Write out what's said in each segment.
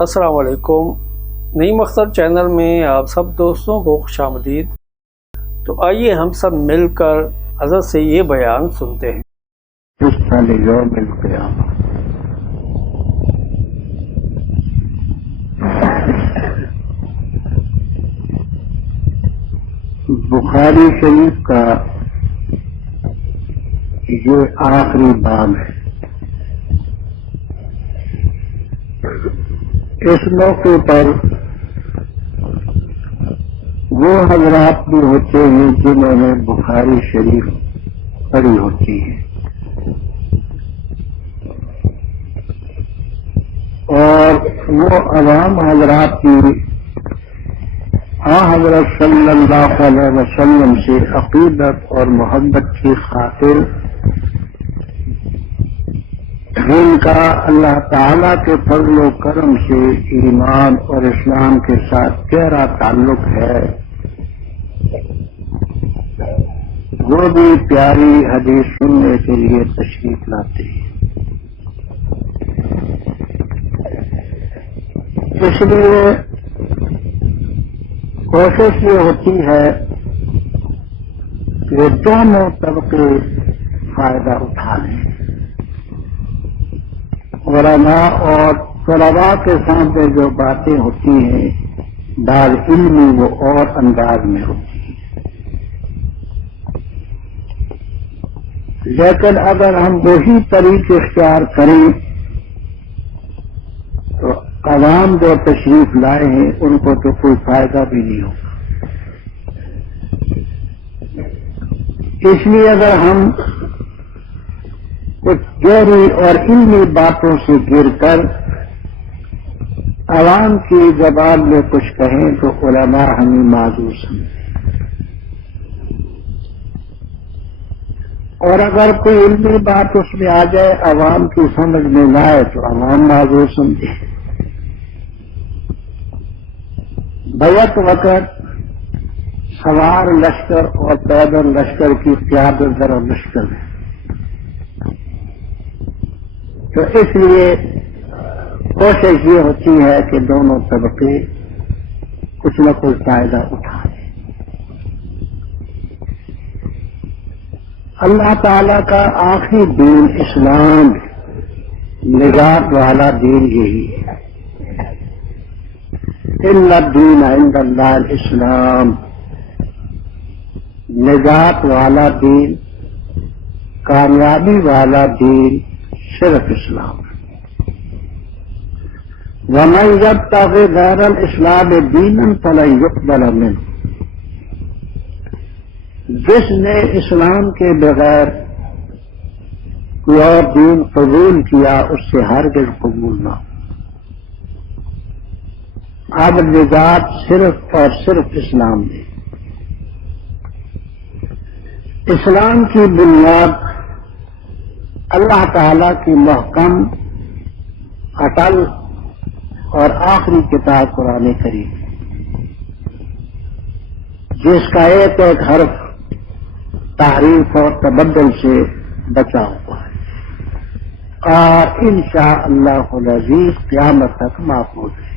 السلام علیکم۔ نعیم اختر چینل میں آپ سب دوستوں کو خوش آمدید۔ تو آئیے ہم سب مل کر حضرت سے یہ بیان سنتے ہیں۔ یوم القیامہ بخاری شریف کا یہ آخری باب ہے۔ اس موقع پر وہ حضرات بھی ہوتے ہیں جنہوں نے بخاری شریف پڑھی ہوتی ہے، اور وہ عوام حضرات بھی حضرت صلی اللہ علیہ وسلم سے عقیدت اور محبت کی خاطر، جن کا اللہ تعالیٰ کے فضل و کرم سے ایمان اور اسلام کے ساتھ گہرا تعلق ہے، وہ بھی پیاری حدیث سننے کے لیے تشریف لاتے ہیں۔ اس لیے کوشش یہ ہوتی ہے کہ دونوں طبقے فائدہ اٹھا لیں، علماء اور طلباء کے سامنے جو باتیں ہوتی ہیں بعض علمی وہ اور انداز میں ہوتی ہیں، لیکن اگر ہم وہی طریقے اختیار کریں تو عوام جو تشریف لائے ہیں ان کو تو کوئی فائدہ بھی نہیں ہوگا۔ اس لیے اگر ہم کچھ گہری اور علمی باتوں سے گر کر عوام کی زبان میں کچھ کہیں تو علماء ہمیں معذور سمجھیں، اور اگر کوئی علمی بات اس میں آ جائے عوام کی سمجھ میں نہ آئے تو عوام معذور سمجھے۔ بیعت وقت سوار لشکر اور پیدل لشکر کی قیادت ذرا مشکل ہے، تو اس لیے کوشش یہ ہوتی ہے کہ دونوں طبقے کچھ نہ کچھ فائدہ اٹھائیں۔ اللہ تعالی کا آخری دین اسلام، نجات والا دین یہی ہے۔ ان الدین عند اللہ الاسلام، نجات والا دین، کامیابی والا دین صرف اسلام۔ وَمَن يَبْتَغِ غَيْرَ الْإِسْلَامِ دِينًا فَلَن يُقْبَلَ مِنْهُ، جس نے اسلام کے بغیر کوئی اور دین قبول کیا اس سے ہرگز قبول نہ ہو۔ اب نجات صرف اور صرف اسلام میں۔ اسلام کی بنیاد اللہ تعالی کی محکم، اٹل اور آخری کتاب قرآن کریم، جس کا ایک ایک حرف تحریف اور تبدل سے بچا ہوا ہے، اور انشاءاللہ العزیز قیامت تک محفوظ ہے۔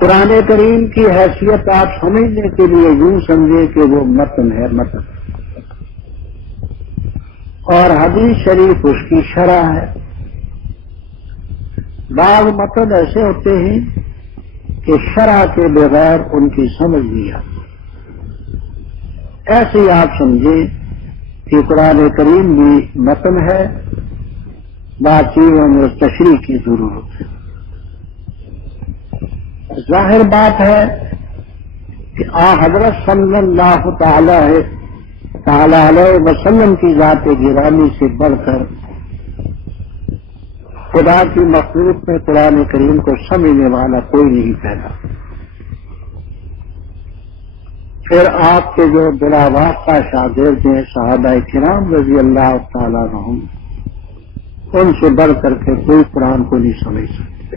قرآن کریم کی حیثیت آپ سمجھنے کے لیے یوں سمجھیں کہ وہ متن ہے، متن، اور حدیث شریف اس کی شرح ہے۔ بعض متن ایسے ہوتے ہیں کہ شرح کے بغیر ان کی سمجھ نہیں آتی، ایسے ہی آپ سمجھیں کہ قرآن کریم بھی متن ہے، بعض چیزوں میں تشریح کی ضرورت ہے۔ ظاہر بات ہے کہ حضرت صلی اللہ تعالی علیہ وسلم کی ذات گرامی سے بڑھ کر خدا کی مخلوق میں قرآن کریم کو سمجھنے والا کوئی نہیں پیدا۔ پھر آپ کے جو بلا واسطہ شاگرد ہیں صحابہ کرام رضی اللہ تعالیٰ عنہم، ان سے بڑھ کر کے کوئی قرآن کو نہیں سمجھ سکتے۔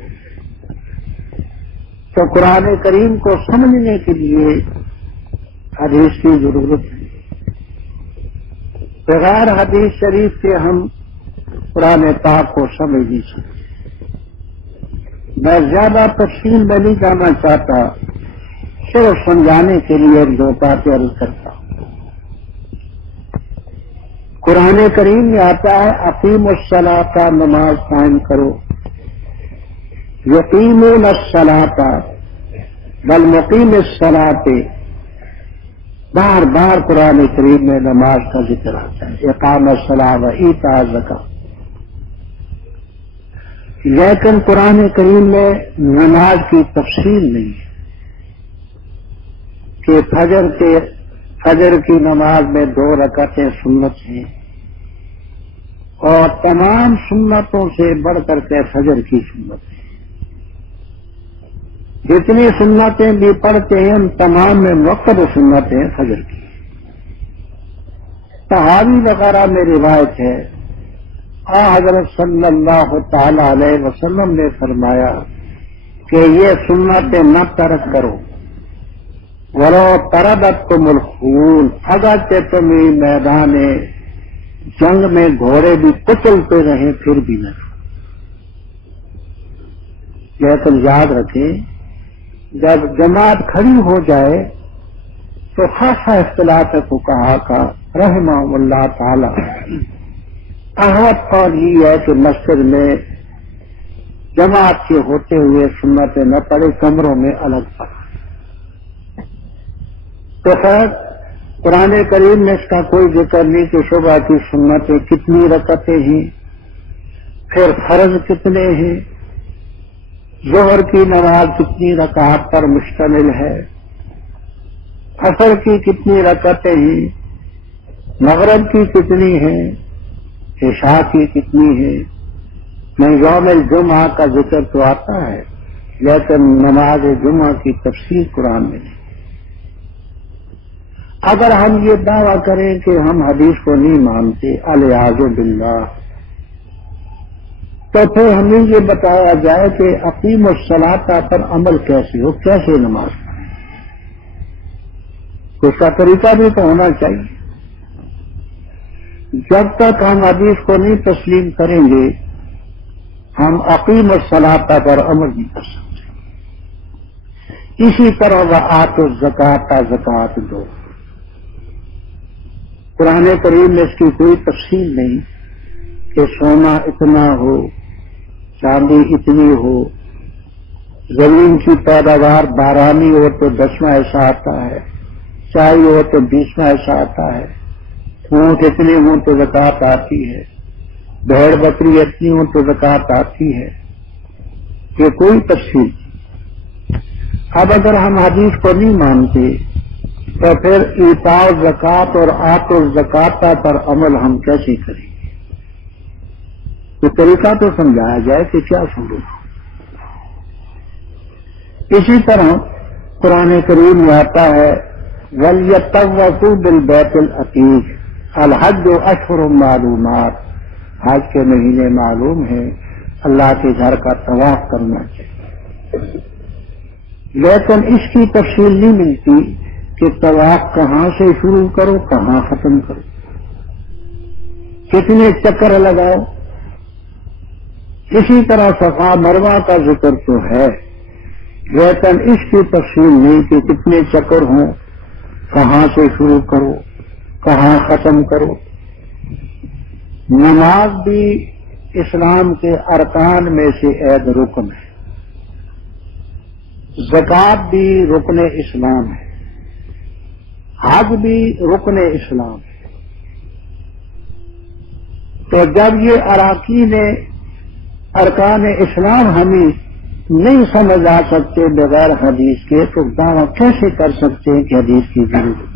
تو قرآن کریم کو سمجھنے کے لیے حدیث کی ضرورت ہے۔ بغیر حدیث شریف کے ہم قرآن پاک کو سمجھ نہیں سکتے۔ میں زیادہ تفصیل میں نہیں جانا چاہتا، صرف سمجھانے کے لیے ایک دو باتیں عرض کرتا ہوں۔ قرآن کریم میں آتا ہے اقیم الصلاۃ، نماز قائم کرو، یقیمون الصلاۃ بل مقیم الصلاۃ، بار بار قرآن کریم میں نماز کا ذکر آتا ہے، اقام الصلاۃ و ایتاء الزکاۃ، لیکن قرآن کریم میں نماز کی تفصیل نہیں ہے کہ فجر کی نماز میں 2 رکعتیں سنت ہیں، اور تمام سنتوں سے بڑھ کر کے فجر کی سنت ہے۔ جتنی سنتیں بھی پڑھتے ہیں ان تمام میں مؤکد سنتیں فجر کی۔ صحابی وغیرہ میں روایت ہے، حضرت صلی اللہ تعالی علیہ وسلم نے فرمایا کہ یہ سنتیں نہ ترک کرو، ولو طردتکم الخیول، اگرچہ تمہیں میدان جنگ میں گھوڑے بھی کچلتے رہیں پھر بھی نہ۔ لیکن یاد رکھیں جب جماعت کھڑی ہو جائے تو خاصا اختلاف فقہا کا رحمہ اللہ تعالی، احوط قول یہ ہے کہ مسجد میں جماعت کے ہوتے ہوئے سنتیں نہ پڑے، کمروں میں الگ پڑھے۔ تو خیر قرآن کریم میں اس کا کوئی ذکر نہیں کہ صبح کی سنتیں کتنی رکعتیں ہیں، پھر فرض کتنے ہیں، ظہر کی نماز کتنی رکعات پر مشتمل ہے، عصر کی کتنی رکعتیں ہیں، مغرب کی کتنی ہیں، عشاء کی کتنی ہے۔ میں یوم الجمعہ کا ذکر تو آتا ہے لیکن نماز جمعہ کی تفصیل قرآن میں نہیں۔ اگر ہم یہ دعویٰ کریں کہ ہم حدیث کو نہیں مانتے الیاذ باللہ، تو پھر ہمیں یہ بتایا جائے کہ اقیم الصلاۃ پر عمل کیسے ہو، کیسے نماز پڑھیں، اس کا طریقہ بھی تو ہونا چاہیے۔ جب تک ہم حدیث کو نہیں تسلیم کریں گے ہم اقیم الصلاۃ پر عمل نہیں کر سکتے۔ اسی طرح وآتوا الزکاۃ، زکوٰۃ دو، قرآن کریم میں اس کی کوئی تفصیل نہیں کہ سونا اتنا ہو، چاندی اتنی ہو، زمین کی پیداوار بارانی ہو تو 10واں حصہ آتا ہے، چائی ہو تو 20واں حصہ آتا ہے، اونٹ اتنے ہوں تو زکوٰۃ آتی ہے، بھیڑ بکری اتنی ہوں تو زکوٰۃ آتی ہے، یہ کوئی تفصیل نہیں۔ اب اگر ہم حدیث کو نہیں مانتے تو پھر ایتاء الزکاۃ اور آتوا الزکاۃ پر عمل ہم کیسے کریں گے؟ تو طریقہ تو سمجھایا جائے کہ کیا سمجھو۔ اسی طرح قرآن کریم میں آتا ہے وَلْيَطَّوَّفُوا بِالْبَيْتِ الْعَتِيقِ، الحج اشہر معلومات، حج کے مہینے معلوم ہیں، اللہ کے گھر کا طواف کرنا چاہیے، لیکن اس کی تفصیل نہیں ملتی کہ طواف کہاں سے شروع کرو، کہاں ختم کرو، کتنے چکر لگاؤ۔ اسی طرح صفا مروہ کا ذکر تو ہے لیکن اس کی تفصیل نہیں کہ کتنے چکر ہوں، کہاں سے شروع کرو، کہاں ختم کرو۔ نماز بھی اسلام کے ارکان میں سے ایک رکن ہے، زکوٰۃ بھی رکن اسلام ہے، حج بھی رکن اسلام ہے۔ تو جب یہ اراکین ارکان اسلام ہمیں نہیں سمجھ آ سکتے بغیر حدیث کے تو دعویٰ کیسے کر سکتے ہیں کہ حدیث کی ضرورت ہے؟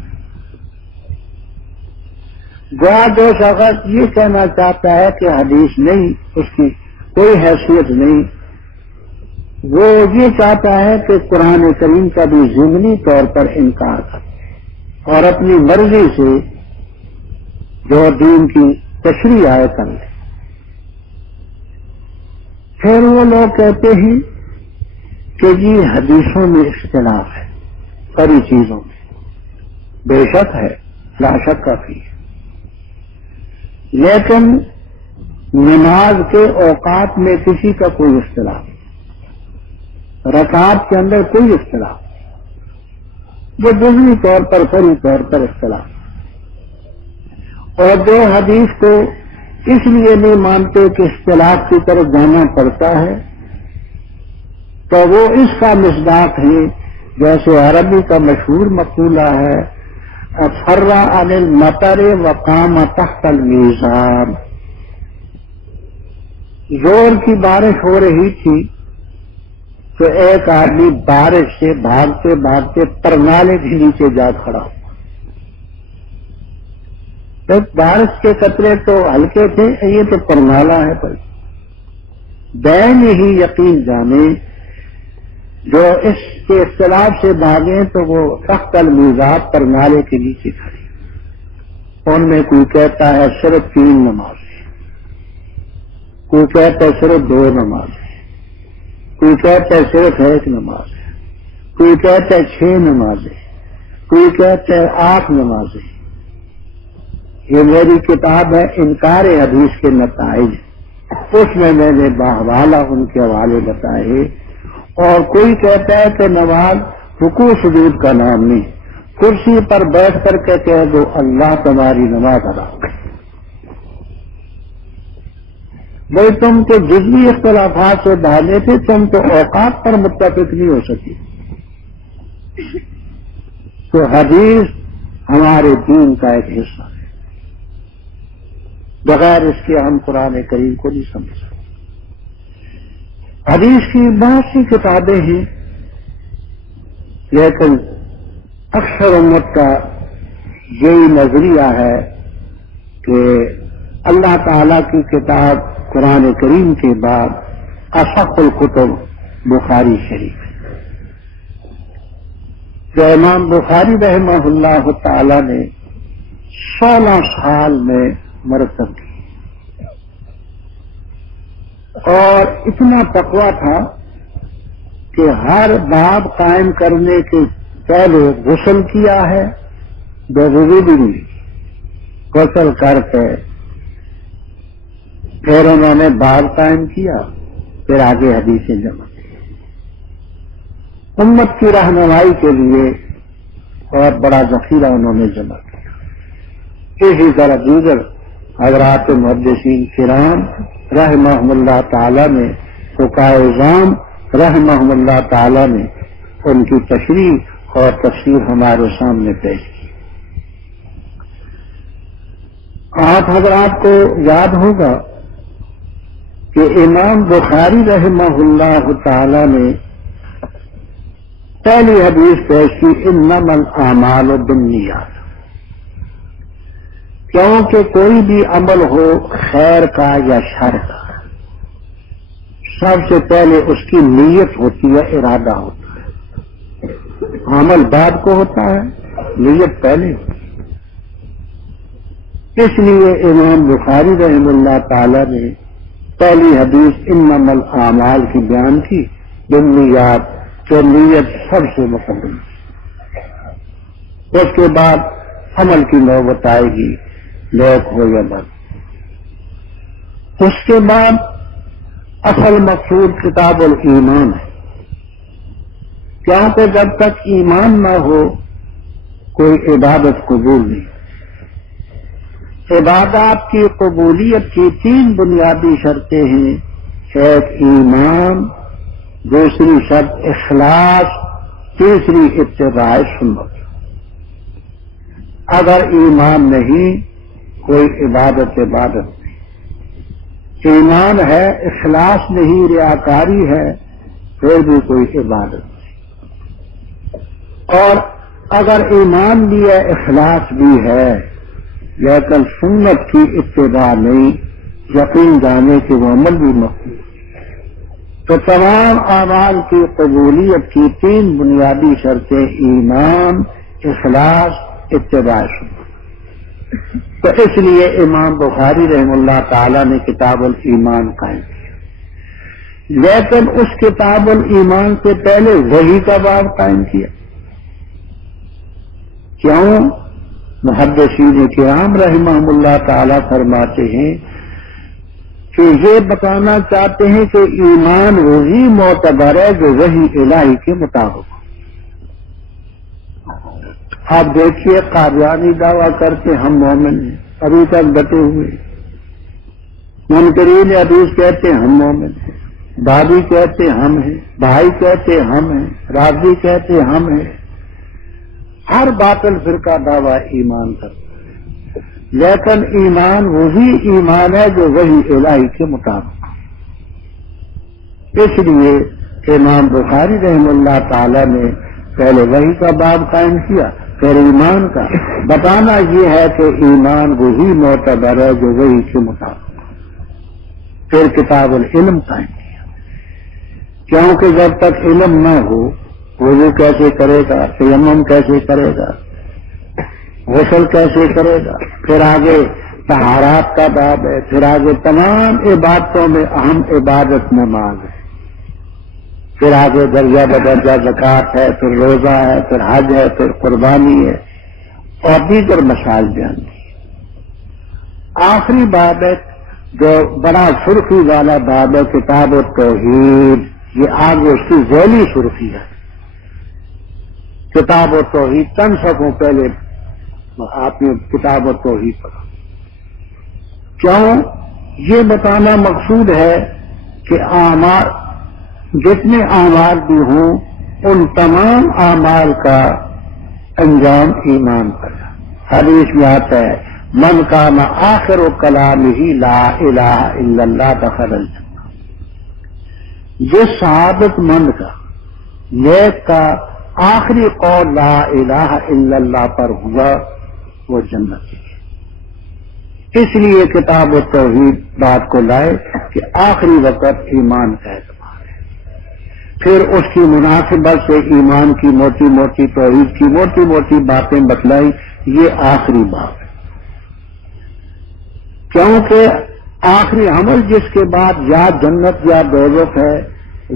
گویا جو شخص یہ کہنا چاہتا ہے کہ حدیث نہیں، اس کی کوئی حیثیت نہیں، وہ یہ چاہتا ہے کہ قرآن کریم کا بھی ضمنی طور پر انکار کرے اور اپنی مرضی سے جو دین کی تشریح آئے کر لے۔ پھر وہ لوگ کہتے ہیں کہ جی حدیثوں میں اختلاف ہے ساری چیزوں میں، بے شک ہے، لا شک کافی ہے، لیکن نماز کے اوقات میں کسی کا کوئی اختلاف، رکعات کے اندر کوئی اختلاف، وہ جزوی طور پر فری طور پر اختلاف، اور جو حدیث کو اس لیے نہیں مانتے کہ اختلاف کی طرف جانا پڑتا ہے تو وہ اس کا مصداق ہے، جیسے عربی کا مشہور مقولہ ہے فرّ عن المطر وقام تحت المیزان، زور کی بارش ہو رہی تھی تو ایک آدمی بارش سے بھاگتے بھاگتے پرنالے کے نیچے جا کھڑا ہوا۔ بارش کے قطرے تو ہلکے تھے، یہ تو پرنالہ ہے بھائی، بین ہی یقین جانے جو اس کے اختلاف سے بھاگیں تو وہ تحت المیزان پرنالے کے نیچے کھڑے۔ ان میں کوئی کہتا ہے صرف 3 نمازیں، کوئی کہتا ہے صرف 2 نمازیں، کوئی کہتا ہے صرف 1 نماز ہے، کوئی کہتا ہے 6 نمازیں، کوئی کہتا ہے 8 نمازیں۔ یہ میری کتاب ہے انکار حدیث کے نتائج، اس میں نے باحوالہ ان کے حوالے بتائے۔ اور کوئی کہتا ہے کہ نماز رکوع سجود کا نام نہیں، کرسی پر بیٹھ کر کے کہہ دو اللہ تمہاری نماز ادا کرے۔ بھائی تم تو جزوی اختلافات سے بھاگے تھے، تم تو اوقات پر متفق نہیں ہو سکی۔ تو حدیث ہمارے دین کا ایک حصہ ہے، بغیر اس کے ہم قرآن کریم کو نہیں سمجھ سکتے۔ حدیث کی بہت سی کتابیں ہیں، لیکن اکثر امت کا یہی نظریہ ہے کہ اللہ تعالی کی کتاب قرآن کریم کے بعد اصح الکتب بخاری شریف ہے، جو امام بخاری رحمہ اللہ تعالی نے 16 سال میں مرتب کی، اور اتنا تقویٰ تھا کہ ہر باب قائم کرنے کے پہلے غسل کیا ہے، بے وضو بھی نہیں، غسل کر کے پھر انہوں نے باب قائم کیا، پھر آگے حدیثیں جمع کی، امت کی رہنمائی کے لیے اور بڑا ذخیرہ انہوں نے جمع کیا۔ اسی طرح دیگر حضرات محدثین کرام رحمہم اللہ تعالی نے، فقہائے اعظام رحمہم اللہ تعالی نے ان کی تشریح اور تفسیر ہمارے سامنے پیش کی۔ آپ حضرات کو یاد ہوگا کہ امام بخاری رحمہ اللہ تعالی نے پہلی حدیث پیش کی انما الاعمال بالنیات، کیونکہ کوئی بھی عمل ہو خیر کا یا شر کا، سب سے پہلے اس کی نیت ہوتی ہے، ارادہ ہوتا ہے، عمل بعد کو ہوتا ہے، نیت پہلے ہوتی ہے۔ اس لیے امام بخاری رحم اللہ تعالی نے پہلی حدیث انما الاعمال کی بیان کی بالنیات، جو نیت سب سے مقدم ہے، اس کے بعد عمل کی نوبت آئے گی، نیک ہو یا بد۔ اس کے بعد اصل مقصود کتاب الایمان ہے، کیونکہ جب تک ایمان نہ ہو کوئی عبادت قبول نہیں۔ عبادات کی قبولیت کی 3 بنیادی شرطیں ہیں، ایک ایمان، دوسری شرط اخلاص، تیسری اتباع سنت۔ اگر ایمان نہیں کوئی عبادت نہیں، ایمان ہے اخلاص نہیں، ریاکاری ہے، پھر بھی کوئی عبادت نہیں۔ اور اگر ایمان بھی ہے اخلاص بھی ہے لیکن سنت کی اتباع نہیں، یقین جانے کہ وہ عمل بھی مقبول، تو تمام اعمال کی قبولیت کی 3 بنیادی شرطیں ایمان، اخلاص، اتباع سنت۔ تو اس لیے امام بخاری رحم اللہ تعالی نے کتاب الایمان قائم کیا، لیکن اس کتاب الایمان سے پہلے وحی کا باب قائم کیا۔ کیوں؟ محدثین کرام رحمہم اللہ تعالی فرماتے ہیں کہ یہ بتانا چاہتے ہیں کہ ایمان وہی معتبر ہے جو وحی الہی کے مطابق. آپ دیکھیے قادیانی دعویٰ کرتے ہم مومن ہیں، ابھی تک ڈٹے ہوئے. منکرین حدیث کہتے ہم مومن ہیں، دادی کہتے ہم ہیں، بھائی کہتے ہم ہیں، رازی کہتے ہم ہیں. ہر باطل فرقہ دعویٰ ایمان کرتا ہے، لیکن ایمان وہی ایمان ہے جو وحی الہی کے مطابق. اس لیے امام بخاری رحمہ اللہ تعالی نے پہلے وحی کا باب قائم کیا، پھر ایمان کا. بتانا یہ ہے کہ ایمان وہی معتبر ہے جو وحی کے مطابق. پھر کتاب العلم قائم کیا، کیونکہ جب تک علم نہ ہو وضو کیسے کرے گا، تیمم کیسے کرے گا، غسل کیسے کرے گا. پھر آگے طہارات کا باب ہے، پھر آگے تمام عبادتوں میں اہم عبادت نماز ہے، پھر آگے درجہ بدرجہ زکوٰۃ ہے، پھر روزہ ہے، پھر حج ہے، پھر قربانی ہے اور دیگر مسائل بیان کی. آخری باب ہے جو بڑا سرخی والا باب ہے کتاب التوحید. یہ آگے اس کی ذیلی سرخی ہے. کتاب التوحید چند صفحوں پہلے آپ نے کتاب التوحید پڑھا. کیوں؟ یہ بتانا مقصود ہے کہ اعمال جتنے اعمال بھی ہوں ان تمام اعمال کا انجام ایمان پر ہے. حدیث میں آتا ہے من کان آخر کلامہ لا الہ الا اللہ دخل الجنہ. جس شہادت مند کا نیک کا آخری قول لا الہ الا اللہ پر ہوا وہ جنت کی. اس لیے کتاب التوحید بات کو لائے کہ آخری وقت ایمان کا اعتبار ہے. پھر اس کی مناسبت سے ایمان کی موٹی موٹی توحید کی موٹی موٹی باتیں بتلائی. یہ آخری بات ہے کیونکہ آخری عمل جس کے بعد یا جنت یا دوزخ ہے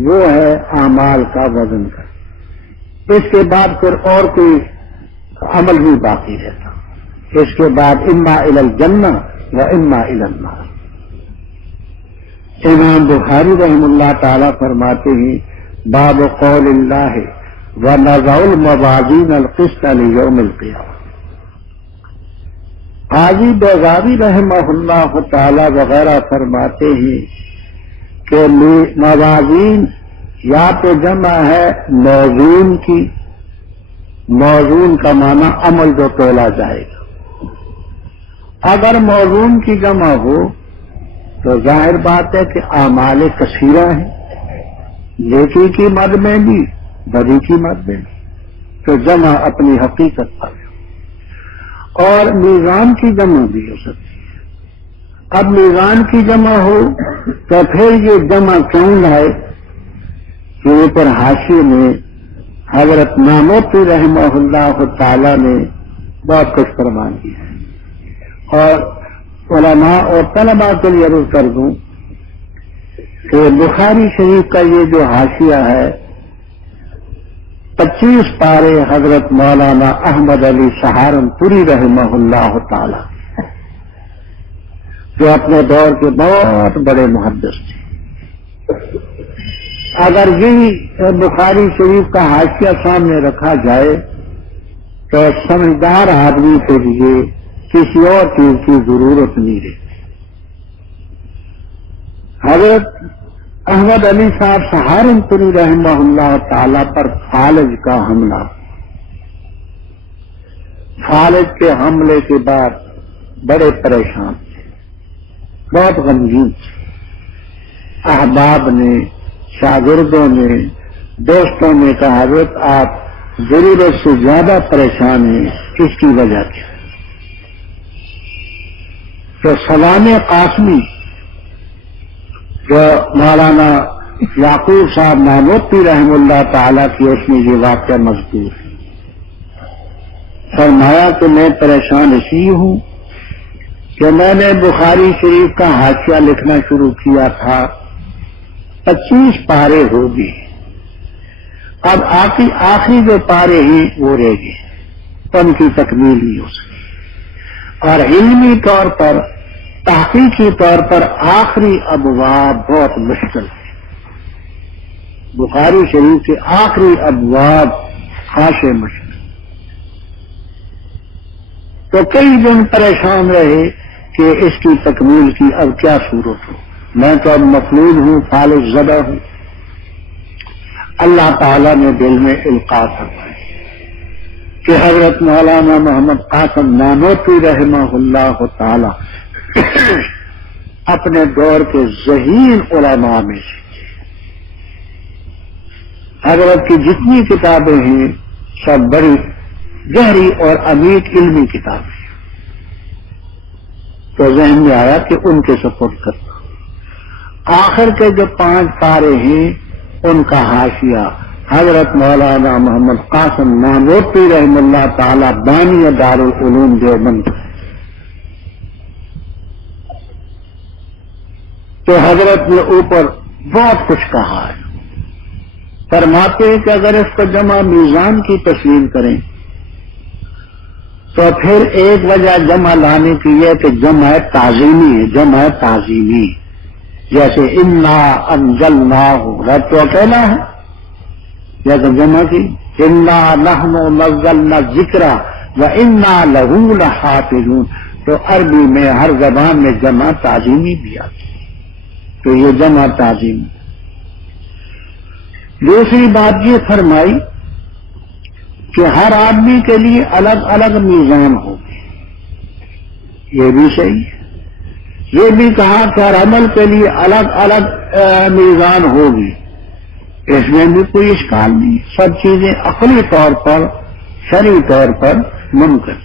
وہ ہے اعمال کا وزن کا. اس کے بعد پھر اور کوئی عمل بھی باقی رہتا. اس کے بعد اما الی الجنہ و اما الی النار. امام بخاری رحم اللہ تعالی فرماتے ہیں باب قول اللہ ونضع الموازین القسط لیوم القیامہ. حاجی بیضاوی رحمہ اللہ تعالی وغیرہ فرماتے ہیں کہ موازین یا تو جمع ہے موزون کی. موزون کا معنی عمل جو تولا جائے گا. اگر موزون کی جمع ہو تو ظاہر بات ہے کہ اعمال کثیرہ ہیں، نیکی کی مد میں بھی بدی کی مد میں بھی، تو جمع اپنی حقیقت پر. اور میزان کی جمع بھی ہو سکتی ہے. اب میزان کی جمع ہو تو پھر یہ جمع کیوں لائے کہ اوپر حاشیے میں حضرت نانوتوی رحمہ اللہ تعالی نے بہت کچھ فرمان کیا ہے. اور علماء اور طلباء کے لیے عرض کر دوں کہ بخاری شریف کا یہ جو حاشیہ ہے 25 پارے حضرت مولانا احمد علی سہارنپوری رحمہ اللہ تعالی جو اپنے دور کے بہت بڑے محدث تھے. اگر یہی بخاری شریف کا حاشیہ سامنے رکھا جائے تو سمجھدار آدمی کے لیے کسی اور چیز کی ضرورت نہیں رہتی. حضرت احمد علی صاحب سہارنپوری رحمہ اللہ تعالی پر فالج کا حملہ. فالج کے حملے کے بعد بڑے پریشان تھے، بہت غمگین تھے. احباب نے، شاگردوں نے، دوستوں نے کہا حضرت آپ ضرورت سے زیادہ پریشان ہیں، اس کی وجہ کیا؟ تو سلام قاسمی جو مولانا یعقوب صاحب نانوتوی رحم اللہ تعالی کی اس میں یہ واقعہ مذکور ہے. فرمایا کہ میں پریشان اس لیے ہوں کہ میں نے بخاری شریف کا حاشیہ لکھنا شروع کیا تھا، 25 پارے ہو گئے. اب آخری جو پارے ہیں وہ رہ گئے، ان کی تکمیل نہیں ہو سکی. اور علمی طور پر تحقیقی طور پر آخری ابواب بہت مشکل ہے. بخاری شریف کے آخری ابواب خاصے مشکل. تو کئی دن پریشان رہے کہ اس کی تکمیل کی اب کیا صورت ہو. میں تو اب مفلوج ہوں، فالج زدہ ہوں. اللہ تعالیٰ نے دل میں القاء فرمائی کہ حضرت مولانا محمد قاسم نانوتوی رحمہ اللہ تعالی اپنے دور کے ذہین علماء میں سے. حضرت کی جتنی کتابیں ہیں سب بڑی گہری اور عمیق علمی کتابیں ہیں. تو ذہن میں آیا کہ ان کے سپورٹ کرنا. آخر کے جو 5 پارے ہیں ان کا حاشیہ حضرت مولانا محمد قاسم نانوتوی رحمہ اللہ تعالی بانی دارالعلوم دیوبند. تو حضرت نے اوپر بہت کچھ کہا ہے. فرماتے ہیں کہ اگر اس کو جمع میزان کی تسلیم کریں تو پھر ایک وجہ جمع لانے کی یہ کہ جمع تعظیمی ہے. جمع تعظیمی جیسے انا انزلناہ رب تو اکیلا ہے، جیسے جمع کی انا نحن نزلنا الذکر وانا لہ لحافظون. تو عربی میں ہر زبان میں جمع تعظیمی بھی آتی ہے. تو یہ جمع تعظیمی. دوسری بات یہ فرمائی کہ ہر آدمی کے لیے الگ الگ میزان ہوگی. یہ بھی صحیح ہے. یہ بھی کہا کہ ہر عمل کے لیے الگ الگ میزان ہوگی. اس میں بھی کوئی اشکال نہیں. سب چیزیں عقلی طور پر شرعی طور پر ممکن.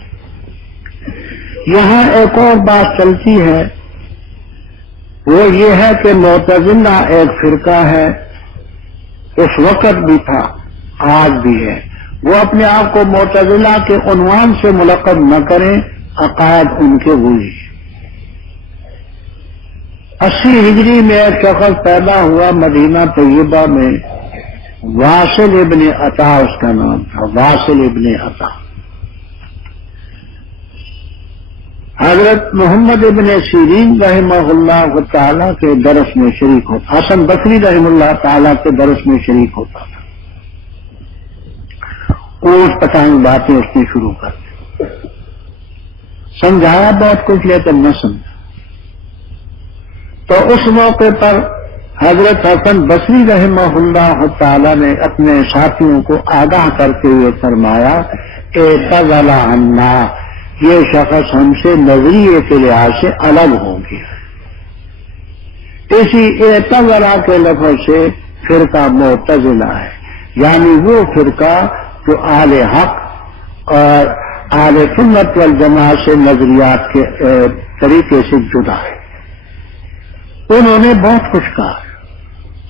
یہاں ایک اور بات چلتی ہے، وہ یہ ہے کہ معتزلہ ایک فرقہ ہے. اس وقت بھی تھا، آج بھی ہے. وہ اپنے آپ کو معتزلہ کے عنوان سے ملقب نہ کریں. عقائد ان کے وہی. 80 ہجری میں ایک شخص پیدا ہوا مدینہ طیبہ میں، واصل ابن عطا اس کا نام تھا. واصل ابن عطا حضرت محمد ابن سیرین رحمہ اللہ تعالیٰ کے درس میں شریک ہوتا. حسن بصری رحمہ اللہ تعالیٰ کے درس میں شریک ہوتا تھا. اوٹ پٹانگ باتیں اس نے شروع کر دی. سمجھایا بہت کچھ لیکن نہ سمجھا. تو اس موقع پر حضرت حسن بصری رحمہ اللہ تعالیٰ نے اپنے ساتھیوں کو آگاہ کرتے ہوئے فرمایا اعتزل عنا، یہ شخص ہم سے نظریے کے لحاظ سے الگ ہوں گے. اسی اعتزلہ کے لفظ سے فرقہ معتزلہ ہے، یعنی وہ فرقہ جو اہل حق اور اہل سنت والجماعت سے نظریات کے طریقے سے جدا ہے. انہوں نے بہت کچھ کہا.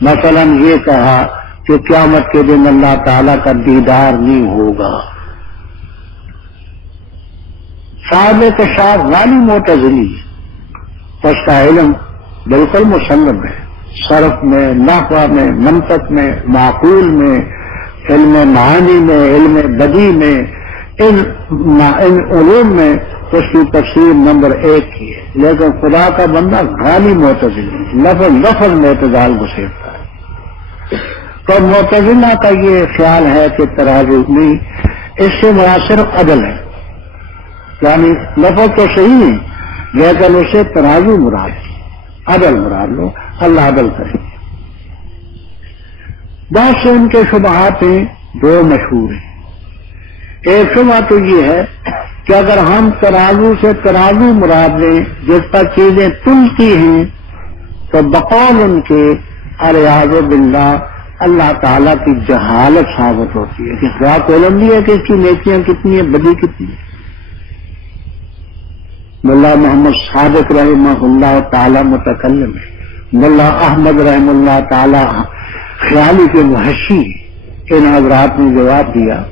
مثلا یہ کہا کہ قیامت کے دن اللہ تعالیٰ کا دیدار نہیں ہوگا. صاحب کشاف غالی معتزلی، اس کا علم بالکل مسلم ہے. صرف میں، نحو میں، منطق میں، معقول میں، علم معانی میں، علم بدی میں، ان علوم میں اس کی تفسیر نمبر 1 کی ہے. لیکن خدا کا بندہ غالی معتزلی، لفظ معتزال گسیرتا ہے. تو معتزلہ کا یہ خیال ہے کہ ترازو نہیں، اس سے مناسب عدل ہے. یعنی لفظ تو صحیح ہے لیکن اسے ترازو مراد ہے، عدل مراد لو، اللہ عدل کرے. بہت سے ان کے شبہات ہیں، 2 مشہور ہیں. ایک شبہ تو یہ ہے کہ اگر ہم ترازو سے ترازو مراد لیں جس پر چیزیں تلتی ہیں تو بقول ان کے اریاض باللہ اللہ تعالیٰ کی جہالت ثابت ہوتی ہے کہ خدا کو علم نہیں ہے کہ اس کی نیکیاں کتنی ہیں، بدی کتنی ہے. ملا محمد صادق رحمہ اللہ تعالی متکلم ہے. ملا احمد رحمہ اللہ تعالی خیالی کے محشی. ان حضرات نے جواب دیا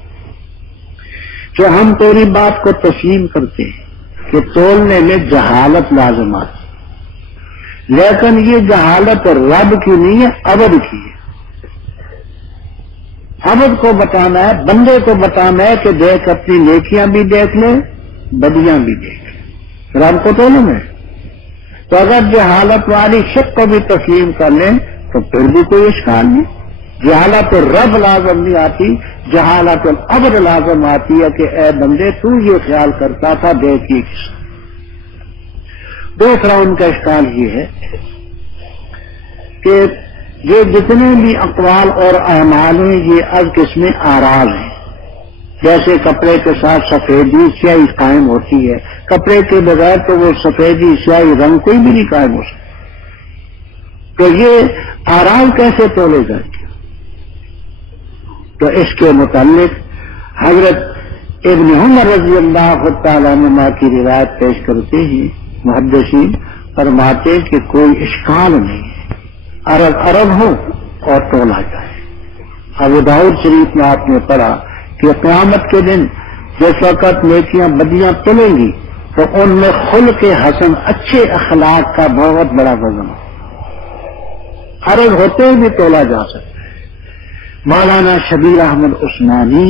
کہ ہم تیری بات کو تسلیم کرتے ہیں کہ تولنے میں جہالت لازم آتی، لیکن یہ جہالت رب کی نہیں ہے، عبد کی ہے. عبد کو بتانا ہے، بندے کو بتانا ہے کہ دیکھ اپنی نیکیاں بھی دیکھ لے، بدیاں بھی دیکھ لے. رب کو تو علم ہے. تو اگر جہالت والی شک کو بھی تسلیم کر لیں تو پھر بھی کوئی اشکال نہیں. جہالت الرب لازم نہیں آتی، جہالت الامر لازم آتی ہے کہ اے بندے تو یہ خیال کرتا تھا دیکھ یہ کس. دوسرا ان کا اشکال یہ ہے کہ یہ جتنے بھی اقوال اور اعمال ہیں یہ از قسم آراز ہیں. جیسے کپڑے کے ساتھ سفیدی سیاہی قائم ہوتی ہے، کپڑے کے بغیر تو وہ سفیدی سیاہی رنگ کوئی بھی نہیں قائم ہو سکتا. تو یہ آراز کیسے تولے جائیں گے؟ تو اس کے متعلق حضرت ابن عمر رضی اللہ تعالیٰ عنہ کی روایت پیش کرتے ہیں. محدثین فرماتے کہ کوئی اشکال نہیں ہے، عرب عرب ہو اور تولا جائے. ابو داؤد شریف میں آپ نے پڑھا کہ قیامت کے دن جس وقت نیکیاں بدیاں تلیں گی تو ان میں خلق حسن اچھے اخلاق کا بہت بڑا وزن ہو، عرب ہوتے بھی تولا جا سکتا ہے. مولانا شبیر احمد عثمانی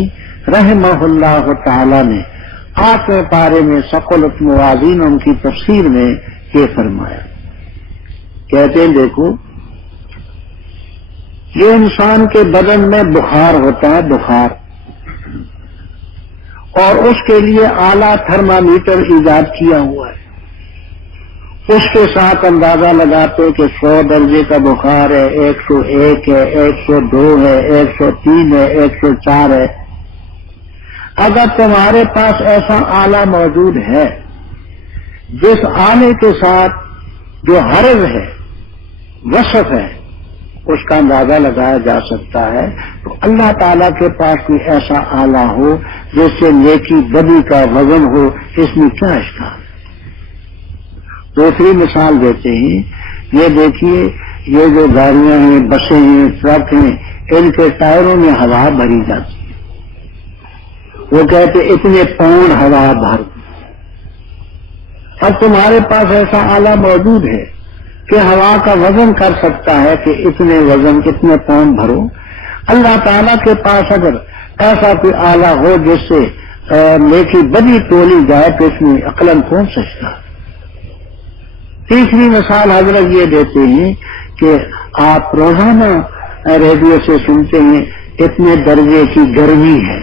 رحمہ اللہ تعالی نے 8ویں پارے میں ثقلت موازین ان کی تفسیر میں یہ فرمایا. کہتے ہیں دیکھو یہ انسان کے بدن میں بخار ہوتا ہے، بخار، اور اس کے لیے اعلیٰ تھرمامیٹر ایجاد کیا ہوا ہے. اس کے ساتھ اندازہ لگاتے کہ 100 درجے کا بخار ہے، 101 ہے، 102 ہے، 103 ہے، 104 ہے. اگر تمہارے پاس ایسا آلہ موجود ہے جس آلے کے ساتھ جو حرض ہے، وصف ہے، اس کا اندازہ لگایا جا سکتا ہے، تو اللہ تعالیٰ کے پاس کوئی ایسا آلہ ہو جس سے نیکی بدی کا وزن ہو، اس میں کیا اشکال؟ دوسری مثال دیتے ہیں، یہ دیکھیے یہ جو گاڑیاں ہیں، بسیں ہیں، ٹرک ہیں، ان کے ٹائروں میں ہوا بھری جاتی ہے. وہ کہتے اتنے پاؤنڈ ہوا بھر. اب تمہارے پاس ایسا آلہ موجود ہے کہ ہوا کا وزن کر سکتا ہے کہ اتنے وزن اتنے پاؤنڈ بھرو. اللہ تعالیٰ کے پاس اگر ایسا کوئی آلہ ہو جس سے نیکی بدی تولی جائے تو اس میں عقلاً کون سچتا. تیسری مثال حضرت یہ دیتے ہیں کہ آپ روزانہ ریڈیو سے سنتے ہیں اتنے درجے کی گرمی ہے،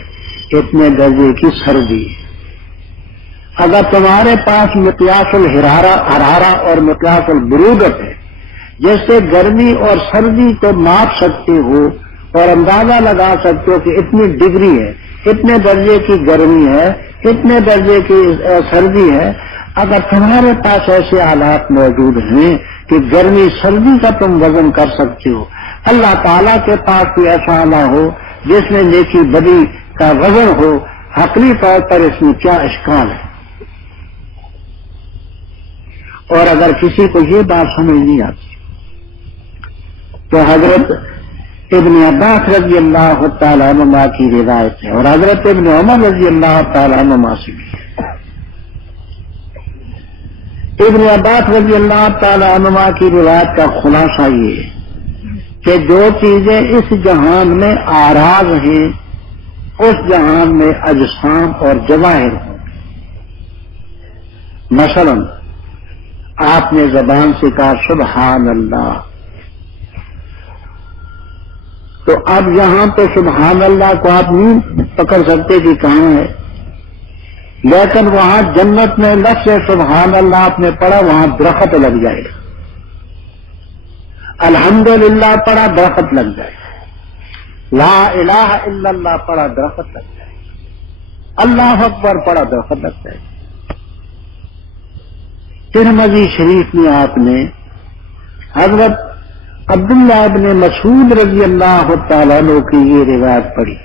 اتنے درجے کی سردی ہے. اگر تمہارے پاس مقیاس الحرارہ اور مقیاس البرودت ہے جس سے گرمی اور سردی کو ماپ سکتے ہو اور اندازہ لگا سکتے ہو کہ اتنی ڈگری ہے، اتنے درجے کی گرمی ہے، اتنے درجے کی سردی ہے، اگر تمہارے پاس ایسے آلات موجود ہیں کہ گرمی سردی کا تم وزن کر سکتے ہو، اللہ تعالیٰ کے پاس کوئی ایسا آلہ ہو جس میں نیکی بدی کا وزن ہو، عقلی طور پر اس میں کیا اشکال ہے؟ اور اگر کسی کو یہ بات سمجھ نہیں آتی تو حضرت ابن عباس رضی اللہ تعالیٰ عنہ کی روایت ہے اور حضرت ابن عمر رضی اللہ تعالیٰ عنہ سے بھی ہے. ابن عباس رضی اللہ تعالیٰ عنہ کی روایت کا خلاصہ یہ ہے کہ جو چیزیں اس جہان میں آراز ہیں اس جہان میں اجسام اور جواہر ہوں. مثلا آپ نے زبان سے کہا سبحان اللہ، تو اب یہاں تو سبحان اللہ کو آپ نہیں پکڑ سکتے کہ کہاں ہے، لیکن وہاں جنت میں لفظ سبحان اللہ آپ نے پڑھا، وہاں درخت لگ جائے گا. الحمدللہ پڑھا، درخت لگ جائے گا. لا الہ الا اللہ پڑھا، درخت لگ جائے گا. اللہ اکبر پڑھا، درخت لگ جائے گا. ترمذی شریف میں آپ نے حضرت عبداللہ ابن مسعود رضی اللہ تعالیٰ عنہ کی یہ روایت پڑھی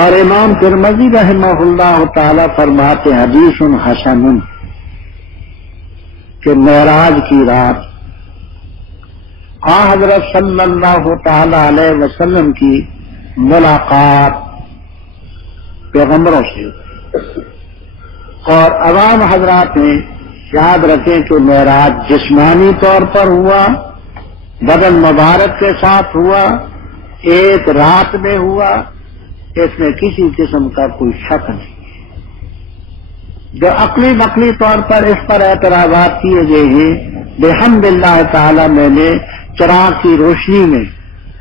اور امام ترمذی رحمہ اللہ تعالیٰ فرماتے حدیث حسن کہ معراج کی رات حضرت صلی اللہ تعالی علیہ وسلم کی ملاقات پیغمبروں سے اور عوام حضرات نے یاد رکھیں کہ معراج جسمانی طور پر ہوا، بدن مبارک کے ساتھ ہوا، ایک رات میں ہوا، اس میں کسی قسم کا کوئی شک نہیں. جو عقلی نقلی طور پر اس پر اعتراضات کیے گئے ہیں، بحمد اللہ تعالی میں نے چراغ کی روشنی میں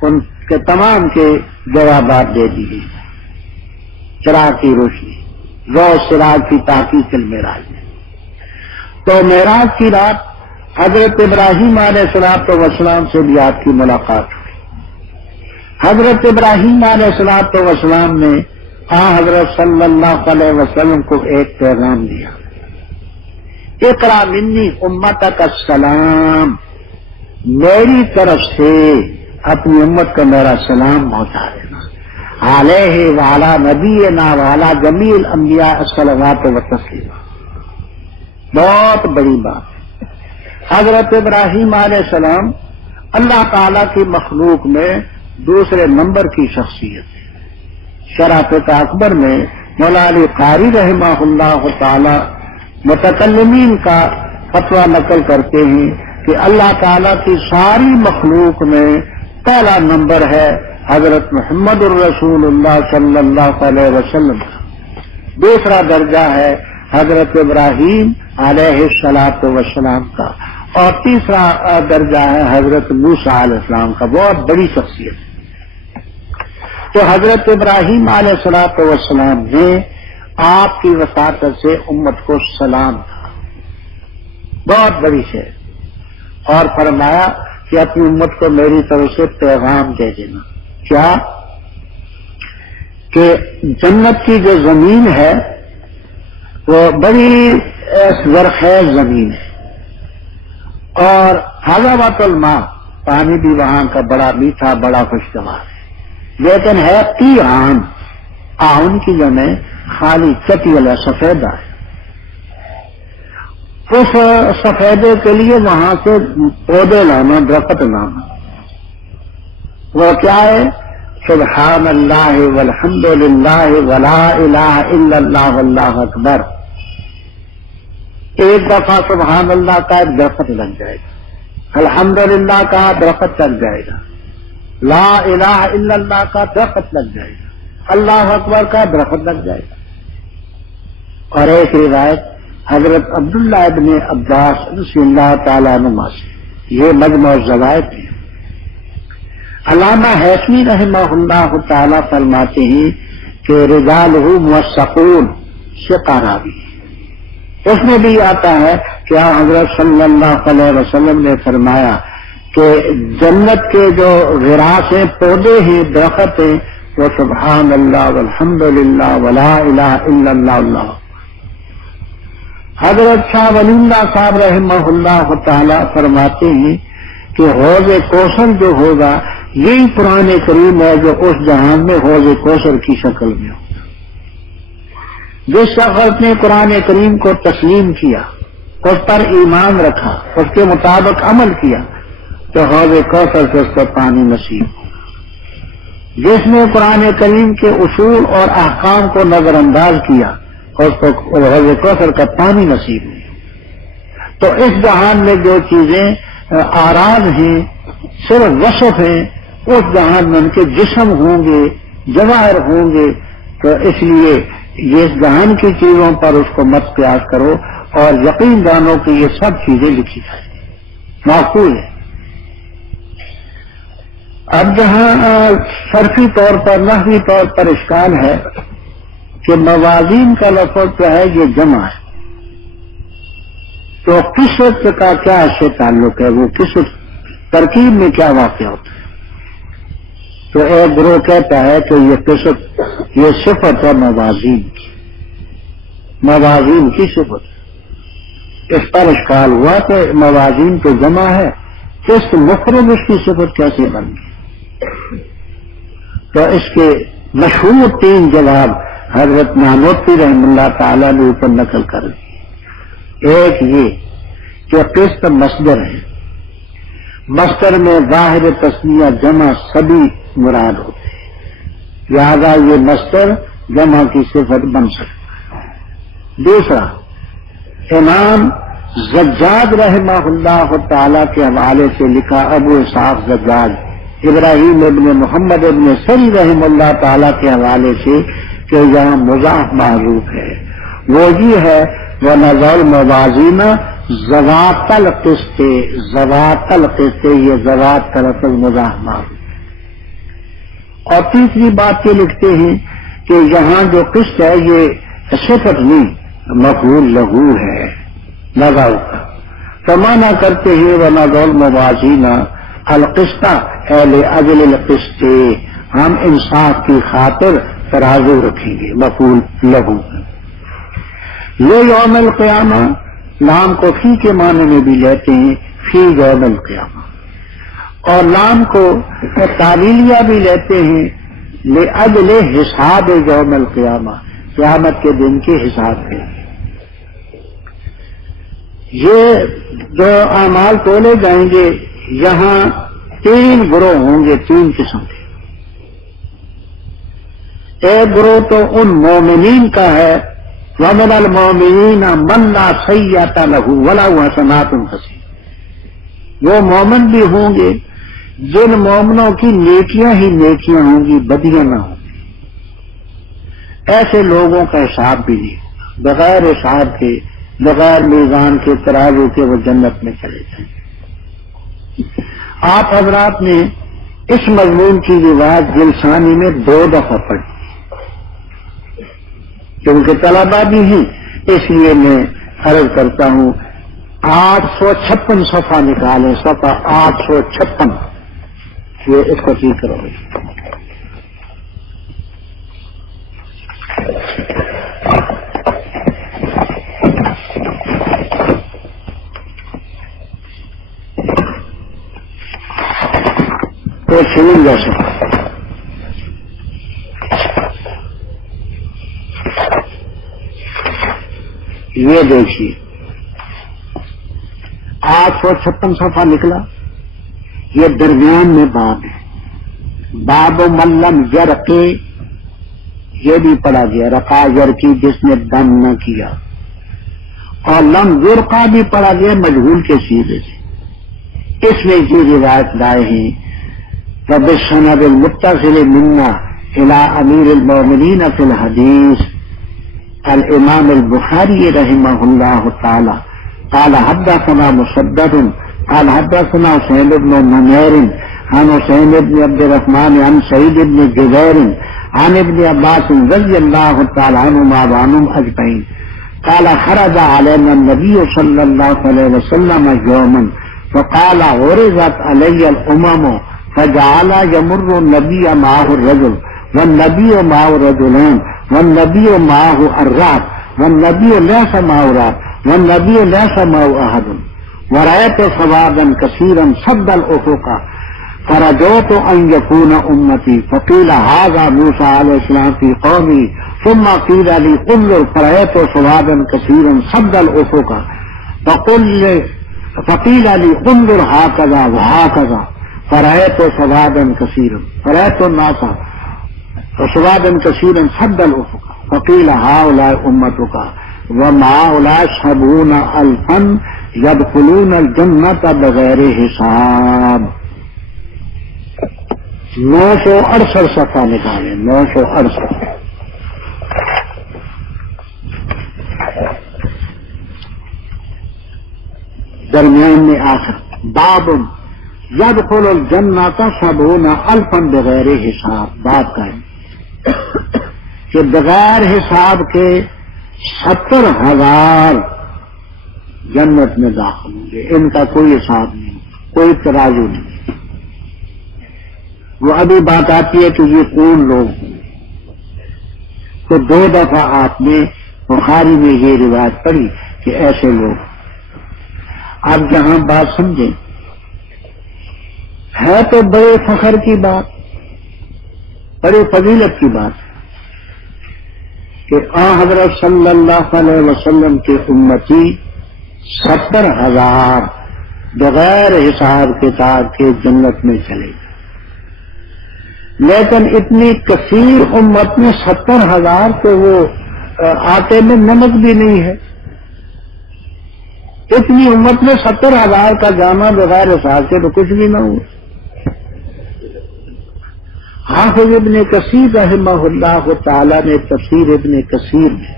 ان کے تمام کے جوابات دے دیے۔ چراغ کی روشنی، ضوء سراج کی تحقیق المعراج میں۔ تو معراج کی رات حضرت ابراہیم علیہ السلام سے بھی آپ کی ملاقات ہوئی۔ حضرت ابراہیم علیہ السلام نے حضرت صلی اللہ علیہ وسلم کو ایک پیغام دیا، اقرا منی امتک السلام، میری طرف سے اپنی امت کو میرا سلام پہنچا دینا، علیہ وعلی نبینا وعلی جمیع الانبیاء الصلوات و تسلیما۔ بہت بڑی بات ہے۔ حضرت ابراہیم علیہ السلام اللہ تعالی کی مخلوق میں دوسرے نمبر کی شخصیت ہے۔ شرح فقہ اکبر میں مولا علی قاری رحمہ اللہ تعالی متکلمین کا فتویٰ نقل کرتے ہیں کہ اللہ تعالی کی ساری مخلوق میں پہلا نمبر ہے حضرت محمد الرسول اللہ صلی اللہ علیہ وسلم، دوسرا درجہ ہے حضرت ابراہیم علیہ الصلوۃ والسلام کا، اور تیسرا درجہ ہے حضرت موسیٰ علیہ السلام کا۔ بہت بڑی شخصیت ہے۔ تو حضرت ابراہیم علیہ الصلوۃ والسلام نے آپ کی وساطت سے امت کو سلام تھا، بہت بڑی شے، اور فرمایا کہ اپنی امت کو میری طرف سے پیغام دے دینا۔ کیا کہ جنت کی جو زمین ہے وہ بڑی زرخیز زمین ہے، اور حلاوت الماء، پانی بھی وہاں کا بڑا میٹھا، بڑا خوشگوار ہے، لیکن ہے قیعان، آن کی جو میں خالی چٹی والا سفیدہ ہے۔ اس سفیدے کے لیے وہاں سے پودے لانا، درخت لانا، وہ کیا ہے؟ سبحان اللہ والحمد للہ ولا الہ الا اللہ واللہ اکبر۔ ایک دفعہ سبحان اللہ کا ایک درخت لگ جائے گا، الحمدللہ کا درخت لگ جائے گا، لا الہ الا اللہ کا درخت لگ جائے گا، اللہ اکبر کا درخت لگ جائے گا۔ اور ایک روایت حضرت عبداللہ ابن عباس رضی اللہ تعالیٰ عنہما سے، یہ مجمع الزوائد ہے۔ علامہ حیثمی رحمہ اللہ تعالیٰ فرماتے ہیں کہ رجالہ موثقون ثقہ راوی، اس میں بھی آتا ہے کہ حضرت صلی اللہ علیہ وسلم نے فرمایا کہ جنت کے جو غراس ہیں، پودے ہیں، درخت ہیں، وہ سبحان اللہ والحمد للہ ولا الہ الا اللہ اللہ۔ حضرت شاہ ولی اللہ صاحب رحمہ اللہ تعالی فرماتے ہیں کہ حوض کوثر جو ہوگا یہی قرآن کریم ہے جو اس جہان میں حوض کوثر کی شکل میں ہوگا۔ جس شخص نے قرآن کریم کو تسلیم کیا، اس پر ایمان رکھا، اس کے مطابق عمل کیا، تو حوض کوثر سے اس کو پانی نصیب ہو۔ جس نے قرآن کریم کے اصول اور احکام کو نظر انداز کیا، اس کو حوض کوثر کا پانی نصیب ہو۔ تو اس جہان میں جو چیزیں آراز ہیں، صرف وصف ہیں، اس جہان میں ان کے جسم ہوں گے، جواہر ہوں گے۔ تو اس لیے یہ اس جہان کی چیزوں پر اس کو مت قیاس کرو، اور یقین جانو کہ یہ سب چیزیں لکھی جائیں گی، معقول ہے۔ اب جہاں صرفی طور پر، نحوی طور پر اشکال ہے کہ موازین کا لفظ جو ہے یہ جمع ہے، تو قسط کا کیا اس سے تعلق ہے؟ وہ قسط ترکیب میں کیا واقع ہوتا ہے؟ تو ایک گروہ کہتا ہے کہ یہ قسط، یہ صفت ہے موازین کی، موازین کی صفت۔ اس پر اشکال ہوا کہ موازین تو جمع ہے، قسط مفرد اس کی صفت کیسے بن گئی؟ تو اس کے مشہور 3 جواب حضرت نانوتوی رحم اللہ تعالیٰ نے اوپر نقل کر دی۔ ایک یہ کہ قسط مصدر ہے، مصدر میں ظاہر تسنیہ جمع سبھی مراد ہوتے ہیں، لہذا یہ مصدر جمع کی صفت بن سکتا ہے۔ دوسرا، امام زجاج رحمہ اللہ تعالیٰ کے حوالے سے لکھا، ابو اسحاق زجاج ابراہیم ابن محمد ابن سری رحم اللہ تعالیٰ کے حوالے سے کہ یہاں مضاف معروف ہے، وہ یہ ہے وہ نظر موازینہ ذوات القسط، ذوات القسط، یہ ذوات کا لفظ مزاحمہ۔ اور تیسری بات یہ لکھتے ہیں کہ یہاں جو قسط ہے یہ صفت نہیں مفعول لہو ہے نظر کا، تو معنی کرتے ہیں وہ نظر موازینہ القسط اہل اجل القسط، ہم انصاف کی خاطر ترازو رکھیں گے، مفعول لہو۔ یہ یوم القیامہ لام کو فی کے معنی میں بھی لیتے ہیں، فی یوم القیامہ، اور لام کو تعلیلیہ بھی لیتے ہیں لأجل حساب یوم القیامہ، قیامت کے دن کے حساب کے۔ یہ جو اعمال تولے جائیں گے یہاں تین گروہ ہوں گے، تین قسم کے۔ ایک گروہ تو ان مومنین کا ہے، وَمِنَ الْمُؤْمِنِينَ مَن لَّا سَيِّئَةَ لَهُ وَلَهُ حَسَنَاتٌ كَثِيرٌ، وہ مومن بھی ہوں گے جن مومنوں کی نیکیاں ہی نیکیاں ہوں گی، بدیاں نہ ہوں گی۔ ایسے لوگوں کا حساب بھی نہیں ہوگا، بغیر حساب کے، بغیر میزان کے، ترازو کے وہ جنت میں چلے جائیں گے۔ آپ حضرات نے اس مضمون کی روایت جلسانی میں 2 دفعہ پڑھی، کیونکہ طلبا بھی ہیں اس لیے میں عرض کرتا ہوں 856 صفحہ نکالیں، صفحہ 856، یہ اس کو ٹھیک کرو۔ تو سنیں جیسے یہ دیکھیے 856 صفحہ نکلا، یہ درمیان میں باب ہے، باب من لم یرقی، یہ بھی پڑھا گیا، رقا یرقی جس نے دم نہ کیا، اور لم یرقا بھی پڑھا گیا مجہول کے سیغے سے۔ اس میں یہ روایت لائے ہیں وبالسند المتصل منا الى امیر المؤمنین فی الحدیث الامام البخاری رحمہ اللہ تعالی قال حدثنا مسدد قال حدثنا حسین بن منیر عن حسین بن عبد الرحمن عن سعید بن جبیر عن ابن عباس رضی اللہ تعالی عنہما وعنهم اجمعین قال خرج علينا النبي صلى الله عليه وسلم يوما فقال عرضت علي الامم فجعل يمر النبي معه الرجل والنبي معه الرجلان والنبي معه الرعب والنبي ليس معه رعب والنبي ليس معه احد ورأيت سوادا كثيرا سد الافق فرجوت ان يكون امتي فقيل هذا موسى عليه السلام في قومه ثم قيل لي انظر فرأيت سوادا كثيرا سد الافق فقيل لي انظر هكذا وهكذا فرأيت سوادا كثيرا فرأيت الناس سوادا كثيرا سد الافق فقيل هؤلاء امتك وما هؤلاء 70,000 يدخلون الجنة بغير حساب۔ 968 صفحہ نکالیں، 968۔ درمیان میں آخر باب يدخل الجنة 70,000 بغیر حساب، باب کا ہے کہ بغیر حساب کے 70,000 جنت میں داخل ہوں گے، ان کا کوئی حساب نہیں، کوئی ترازو نہیں۔ وہ ابھی بات آتی ہے کہ یہ کون لوگ ہیں، تو 2 دفعہ آپ نے بخاری میں یہ روایت پڑھی کہ ایسے لوگ۔ اب جہاں بات سمجھیں، ہے تو بڑے فخر کی بات، بڑے فضیلت کی بات کہ حضرت صلی اللہ علیہ وسلم کے امتی 70,000 بغیر حساب کتاب کے جنت میں چلے گئے، لیکن اتنی کثیر امت میں 70,000 تو وہ آٹے میں نمک بھی نہیں ہے، اتنی امت میں 70,000 کا جامع بغیر حساب کے تو کچھ بھی نہ ہوا۔ حافظ ابن کثیر رحمہ اللہ تعالی نے تفسیر ابن کثیر میں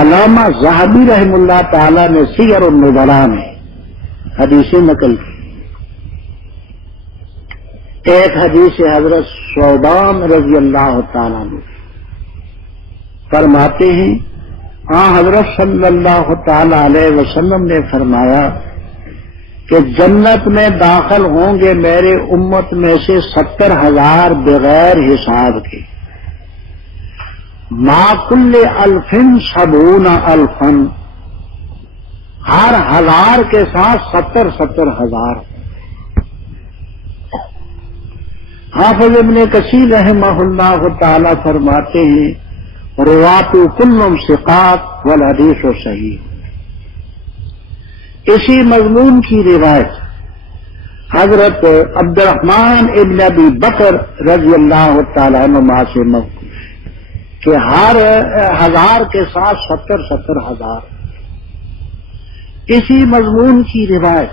علامہ ذہبی رحم اللہ تعالی نے سیر النبلاء میں حدیثیں نقل کی. ایک حدیث حضرت ثوبان رضی اللہ تعالیٰ عنہ فرماتے ہیں حضرت صلی اللہ تعالی علیہ وسلم نے فرمایا کہ جنت میں داخل ہوں گے میرے امت میں سے 70,000 بغیر حساب کے. ما کل الفن 70,000 ہر 1000 کے ساتھ 70,000. حافظ ابن کثیر رحمہ اللہ تعالی فرماتے ہیں روات کلم ثقات والحدیث صحیح. اسی مضمون کی روایت حضرت عبد الرحمن ابن ابی بکر رضی اللہ تعالیٰ عنہ سے موقوف کہ ہر 1000 کے ساتھ 70,000. اسی مضمون کی روایت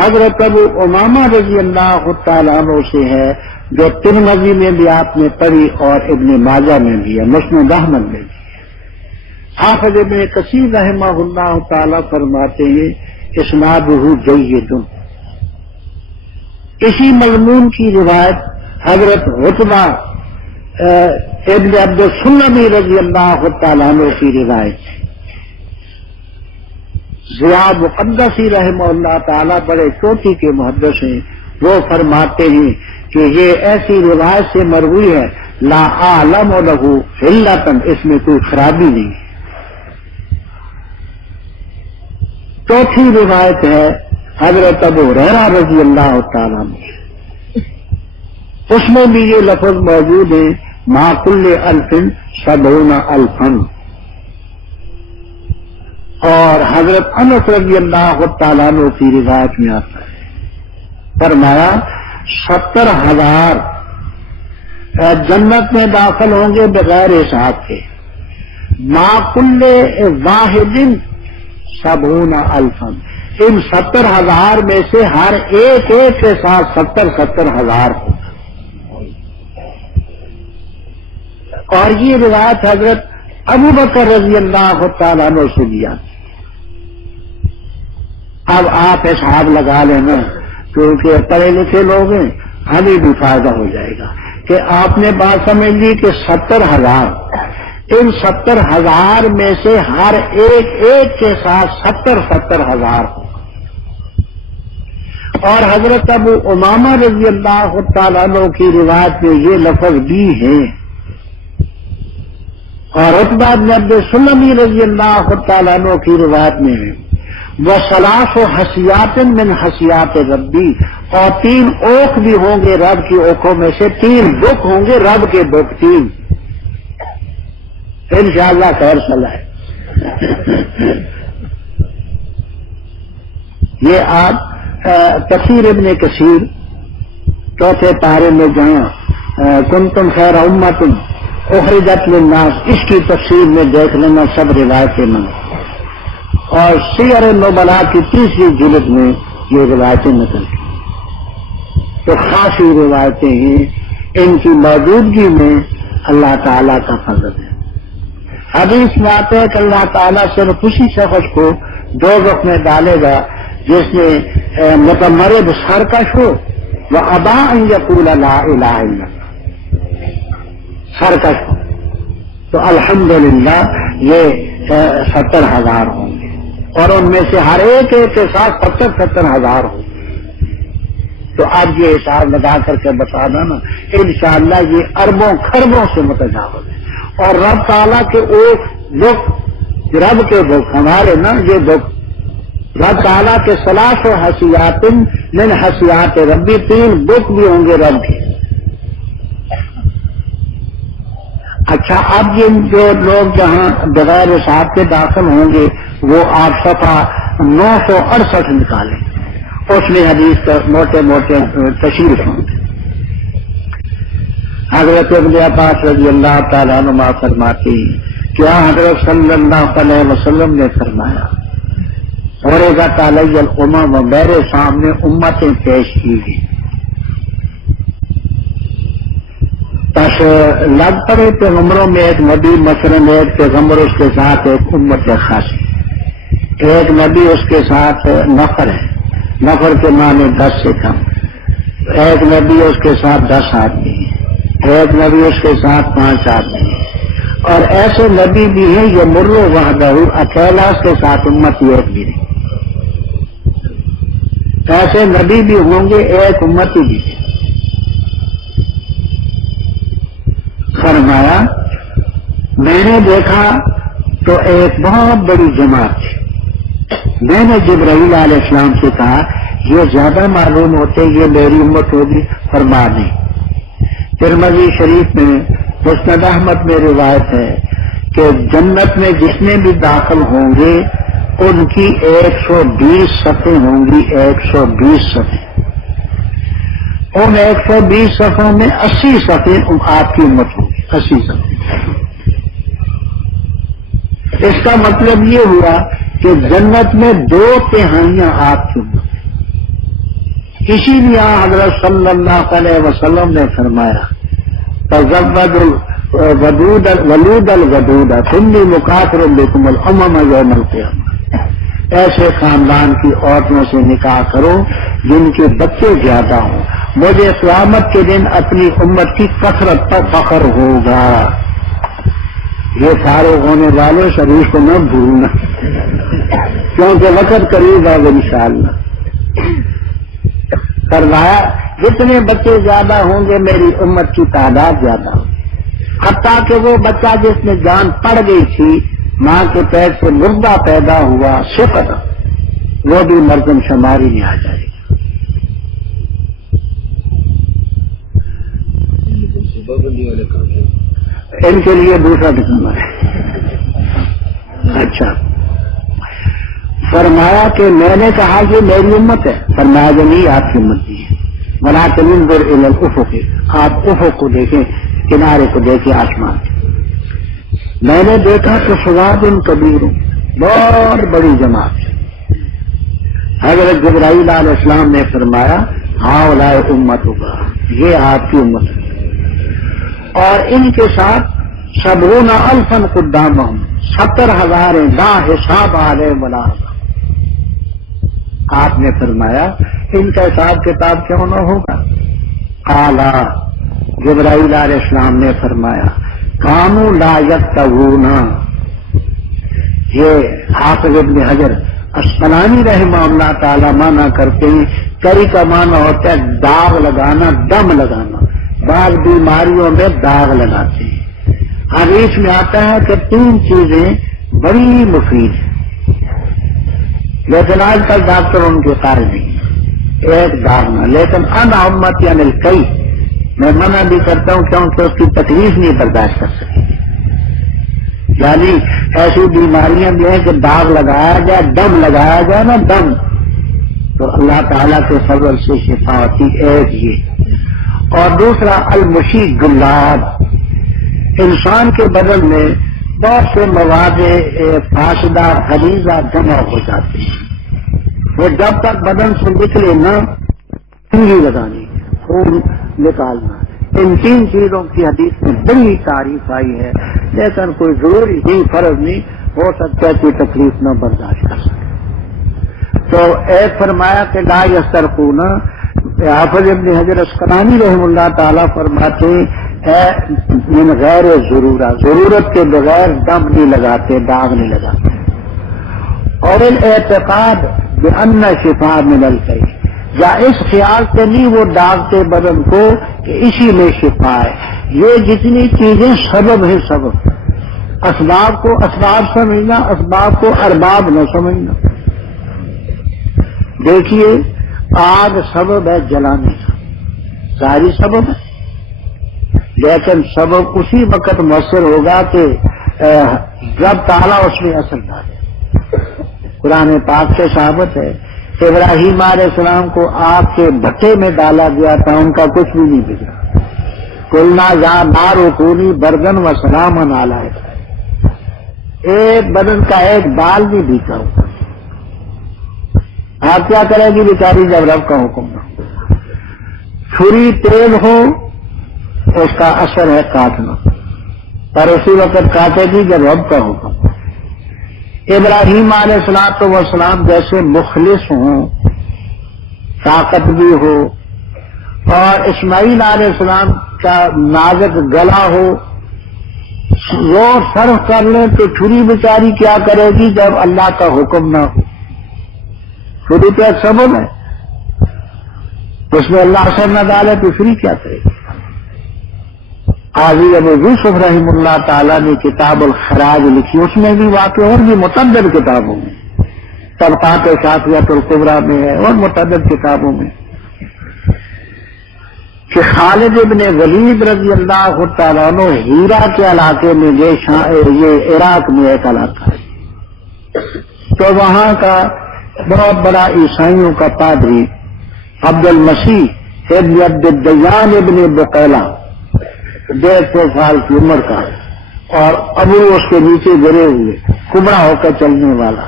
حضرت ابو امامہ رضی اللہ تعالیٰ عنہ سے ہے جو ترمذی میں بھی آپ نے پڑھی اور ابن ماجہ میں بھی ہے, مسند احمد میں بھی ہے. حافظ ابن کثیر رحمہ اللہ تعالیٰ فرماتے ہیں اسنادہ جید. اسی مضمون کی روایت حضرت عتبہ ابن عبد السلمی رضی اللہ تعالیٰ عنہ کی روایت. زیاد مقدسی رحمہ اللہ تعالیٰ بڑے چوٹی کے محدث ہیں, وہ فرماتے ہیں کہ یہ ایسی روایت سے مروی ہے لا اعلم لہ علۃ, اس میں کوئی خرابی نہیں ہے. چوتھی روایت ہے حضرت ابو ہریرہ رضی اللہ تعالیٰ عنہ, اس میں بھی یہ لفظ موجود ہے ما کل الف 70,000. اور حضرت انس رضی اللہ تعالیٰ عنہ کی روایت میں آتا ہے فرمایا 70,000 جنت میں داخل ہوں گے بغیر حساب کے. ما کل واحد 70,000, ان 70,000 میں سے ہر ایک کے ساتھ 70,000 ہوگا. اور یہ روایت حضرت ابو بکر رضی اللہ تعالیٰ عنہ سے بھی آتی. اب آپ حساب لگا لینا کیونکہ پڑھے لکھے لوگ ہیں, ہمیں بھی فائدہ ہو جائے گا کہ آپ نے بات سمجھ لی کہ 70,000, ان 70,000 میں سے ہر ایک کے ساتھ 70,000 ہوگا. اور حضرت ابو امامہ رضی اللہ تعالیٰ عنہ کی روایت میں یہ لفظ بھی ہے. اور عتبہ بن عبد السلمی رضی اللہ تعالیٰ عنہ کی روایت میں ہے وَثَلَاثُ حَسِيَاتٍ مِّنْ حَسِيَاتِ رَبِّي, اور 3 اوک بھی ہوں گے رب کی اوکھوں میں سے, 3 دکھ ہوں گے رب کے دکھ 3. انشاءاللہ خیر صلاح ہے. یہ آپ تفسیر ابن کثیر چوتھے پارے میں جہاں کنتم خیر امۃ اخرجت للناس, اس کی تفسیر میں دیکھ لینا سب روایتیں میں. اور سیر النبلاء کی 3ری جلد میں یہ روایتیں نقل کی. تو خاصی روایتیں ہیں, ان کی موجودگی میں اللہ تعالیٰ کا فضل ہے. حدیث میں آتا ہے کہ اللہ تعالیٰ صرف اسی شخص کو دوزخ میں ڈالے گا جس نے متمرد سرکش ہو وابا ان یقول لا الہ الا اللہ, سرکش ہو. تو الحمدللہ یہ 70,000 ہوں گے, اور ان میں سے ہر ایک کے ساتھ 70,000 ہوں گے. تو اب یہ حساب لگا کر کے بتا دینا انشاءاللہ یہ اربوں خربوں سے متجاوز ہے. اور رب تعالیٰ کے ایک دکھ, رب کے دکھ ہمارے نا, یہ دکھ رب تعالیٰ کے 3 حسیات من حسیات ربی, 3 دکھ بھی ہوں گے رب کے. اچھا, اب یہ جو لوگ جہاں بغیر حساب کے داخل ہوں گے وہ آپ صفحہ 968 نکالیں, اس میں حدیث کا موٹے موٹے تشریح ہوں گے. حضرت ابن عباس رضی اللہ تعالیٰ عنہ فرماتے ہیں کیا حضرت صلی اللہ علیہ وسلم نے فرمایا عرضت علی الامم, میرے سامنے امتیں پیش کی گئی, بس لگ پڑے پیغمبروں میں ایک نبی، مثلاً ایک پیغمبر اس کے ساتھ ایک امت خاصی، ایک نبی اس کے ساتھ نفر ہے، نفر کے معنی 10 سے کم، ایک نبی اس کے ساتھ 10 آدمی ہیں، ایک نبی اس کے ساتھ 5 آدمی ہیں، اور ایسے نبی بھی ہیں یہ مرو وحدہ، اکیلا اس کے ساتھ امتی ایک بھی نہیں، ایسے نبی بھی ہوں گے، ایک امتی بھی ہے۔ فرمایا میں نے دیکھا تو ایک بہت بڑی جماعت تھی، میں نے جبرائیل علیہ السلام سے کہا یہ زیادہ معلوم ہوتے یہ میری امت ہوگی، فرما نہیں۔ ترمذی شریف میں مسند احمد میں روایت ہے کہ جنت میں جتنے بھی داخل ہوں گے ان کی 120 صفیں ہوں گی، 120 صفیں، ان 120 صفوں میں 80 صفیں آپ کی امت ہوگی، 80 صفیں۔ اس کا مطلب یہ ہوا کہ جنت میں 2/3 آپ کی امت ہے۔ اسی لیے حضرت صلی اللہ علیہ وسلم نے فرمایا تزود الودود الودود انی مکافر بکم الامم یوم القیامہ، ایسے خاندان کی عورتوں سے نکاح کرو جن کے بچے زیادہ ہوں، مجھے قیامت کے دن اپنی امت کی کثرت پر فخر ہوگا۔ یہ فارغ ہونے والے شریف کو نہ بھولنا کیونکہ وقت قریب ہے انشاءاللہ۔ فرمایا جتنے بچے زیادہ ہوں گے میری امت کی تعداد زیادہ ہوگی، حتیٰ کہ وہ بچہ جس میں جان پڑ گئی تھی، ماں کے پیٹ سے مردہ پیدا ہوا صفت، وہ بھی مردم شماری میں آ جائے گی۔ ان کے لیے دوسرا دکھانا ہے۔ اچھا، فرمایا کہ میں نے کہا یہ میری امت ہے، فرمایا جو نہیں آپ کی امت نہیں ہے، ولیکن انظر الی الافق، آپ افق کو دیکھیں، کنارے کو دیکھیں آسمان کے۔ میں نے دیکھا کہ سواد کبیر، بہت بڑی جماعت ہے۔ حضرت جبرائیل علیہ السلام نے فرمایا ہؤلاء امتک، یہ آپ کی امت ہے، اور ان کے ساتھ 70,000 قدامہم، 70,000 با حساب علیہ ولا۔ آپ نے فرمایا ان کا حساب کتاب کیوں نہ ہوگا؟ قالا، جبرائیل علیہ السلام نے فرمایا کانوا لا یکتوون، یہ حافظ ابن حجر اسقلانی رحمہ اللہ تعالی مانا کرتے ہیں، کری کا مانا ہوتا ہے داغ لگانا، دم لگانا، بعض بیماریوں میں داغ لگاتے ہیں۔ حدیث میں آتا ہے کہ 3 چیزیں بڑی مفید ہیں، لیکن آج کل ڈاکٹر ان کے قائل نہیں، ایک داغنا، لیکن انا امتی عن الکئی، میں منع بھی کرتا ہوں کیونکہ اس کی تکلیف نہیں برداشت کر سکتی، یعنی ایسی بیماریاں بھی ہیں کہ داغ لگایا جائے، دم لگایا جائے نا، دم، تو اللہ تعالیٰ کے فضل سے شفا ہوتی، ایک یہ۔ اور دوسرا المشی گلاب، انسان کے بدن میں بہت سے مواد فاسدہ غلیظہ جمع ہو جاتے ہیں، وہ جب تک بدن سے نکلے نا، کنگھی لگانی، خون نکالنا، ان 3 چیزوں کی حدیث میں بڑی تعریف آئی ہے، لیکن کوئی ضروری نہیں، فرض نہیں، ہو سکتا ہے کوئی تکلیف نہ برداشت کر سکے۔ تو ایک فرمایا کہ لا یسترقون، حافظ ابن حجر اسقلانی رحم اللہ تعالیٰ فرماتے من غیر ضرورت کے بغیر دم نہیں لگاتے، داغ نہیں لگاتے۔ اور الاعتقاد بأن شفاء من الکئی، یا اس خیال سے نہیں وہ ڈالتے بدن کو کہ اسی میں شفا ہے۔ یہ جتنی چیزیں سبب ہے، سبب، اسباب کو اسباب سمجھنا، اسباب کو ارباب نہ سمجھنا۔ دیکھیے آگ سبب ہے جلانے کا، ظاہری سبب ہے، لیکن سبب اسی وقت مؤثر ہوگا کہ جب تعالیٰ اس میں اثر ڈالے۔ قرآن پاک سے ثابت ہے ابراہیم علیہ السلام کو آگ کے بھٹے میں ڈالا گیا تھا، ان کا کچھ بھی نہیں بگڑا۔ قلنا یا نار کونی بردن و سلاما علی ابراہیم، ایک بدن کا ایک بال بھی بھیگا ہوا۔ آپ کیا کرے گی بیچاری جب رب کا حکم نہ ہو؟ چھری تیز ہو اس کا اثر ہے کاٹنا، پر اسی وقت کاٹے گی جب رب کا حکم۔ ابراہیم علیہ السلام جیسے مخلص ہوں، طاقت بھی ہو، اور اسماعیل علیہ السلام کا نازک گلا ہو، وہ صرف کر لیں تو چھری بیچاری کیا کرے گی جب اللہ کا حکم نہ ہو؟ چھری تو ایک سبب ہے، اس میں اللہ اثر نہ ڈالے تو چھری کیا کرے گی؟ قاضی ابو یوسف رحمہ اللہ تعالیٰ نے کتاب الخراج لکھی، اس میں بھی واقع اور بھی متعدد کتابوں میں، طبقات شافعیہ الکبریٰ میں ہے اور متعدد کتابوں میں، کہ خالد ابن ولید رضی اللہ تعالیٰ عنہ ہیرا کے علاقے میں، یہ عراق میں ایک علاقہ ہے، تو وہاں کا بہت بڑا عیسائیوں کا پادری عبد المسیح ابن عبد الدیان ابن بقیلہ 150 سال کی عمر کا، اور ابو اس کے نیچے گرے ہوئے کمڑا ہو کر چلنے والا،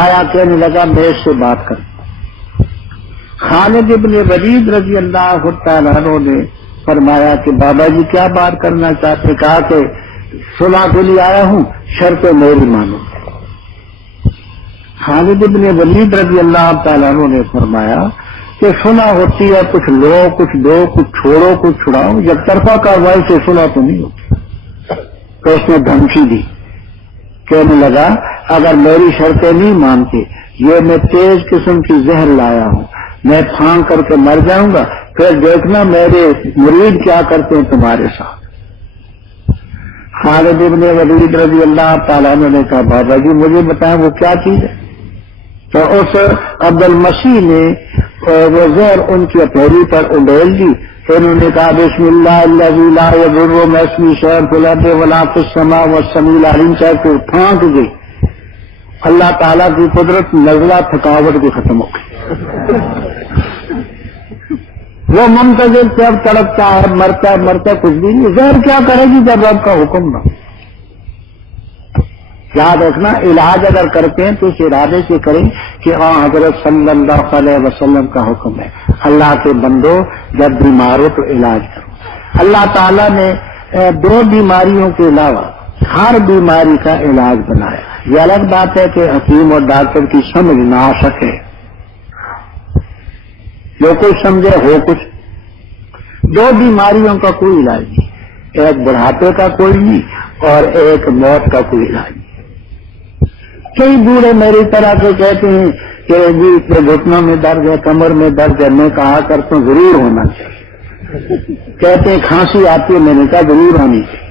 آیا کہنے لگا میں اس سے بات کروں۔ خالد ابن ولید رضی اللہ تعالیٰ عنہ نے فرمایا کہ بابا جی کیا بات کرنا چاہتے؟ کہا کہ صلح کے لیے آیا ہوں، شرط میری مانو۔ خالد ابن ولید رضی اللہ تعالیٰ عنہ نے فرمایا کہ صلح ہوتی ہے، کچھ لو کچھ دو، کچھ چھوڑو کچھ چھڑاؤ، جب طرفہ کاروائی سے صلح تو نہیں ہوتی۔ تو اس نے دھمکی دی، کہنے لگا اگر میری شرطیں نہیں مانتے، یہ میں تیز قسم کی زہر لایا ہوں، میں پھانک کر کے مر جاؤں گا، پھر دیکھنا میرے مرید کیا کرتے ہیں تمہارے ساتھ۔ خالد ابن ولید رضی اللہ تعالیٰ نے کہا بابا جی مجھے بتائیں وہ کیا چیز ہے؟ تو اس عبد المسیح نے وہ زہر ان کی ہتھیلی پر اڈیل دی، انہوں نے کہا بسم اللہ الذی لا یضر مع اسمہ شیء فی الارض ولا فی السماء والسمیع العلیم، چاہے تو پھانک گئی، اللہ تعالیٰ کی قدرت نزلہ تھکاوٹ بھی ختم ہو گئی۔ وہ منتظر جب تڑپتا ہے، مرتا کچھ بھی نہیں، زہر کیا کرے گی جب رب کا حکم نہ۔ یاد رکھنا علاج اگر کرتے ہیں تو اس ارادے سے کریں کہ حضرت صلی اللہ علیہ وسلم کا حکم ہے، اللہ کے بندو جب بیمار ہو تو علاج کرو۔ اللہ تعالیٰ نے 2 بیماریوں کے علاوہ ہر بیماری کا علاج بنایا۔ یہ الگ بات ہے کہ حکیم اور ڈاکٹر کی سمجھ نہ آ سکے، جو کچھ سمجھے ہو کچھ۔ 2 بیماریوں کا کوئی علاج نہیں، ایک بڑھاپے کا کوئی نہیں اور ایک موت کا کوئی علاج نہیں۔ کئی بوڑھے میری طرح سے کہتے ہیں کہ جی گھٹنوں میں درد ہے، کمر میں درد ہے، میں کہا کرتا ہوں ضرور ہونا چاہیے۔ کہتے ہیں کھانسی آتی ہے، میں نے کہا ضرور ہونی چاہیے۔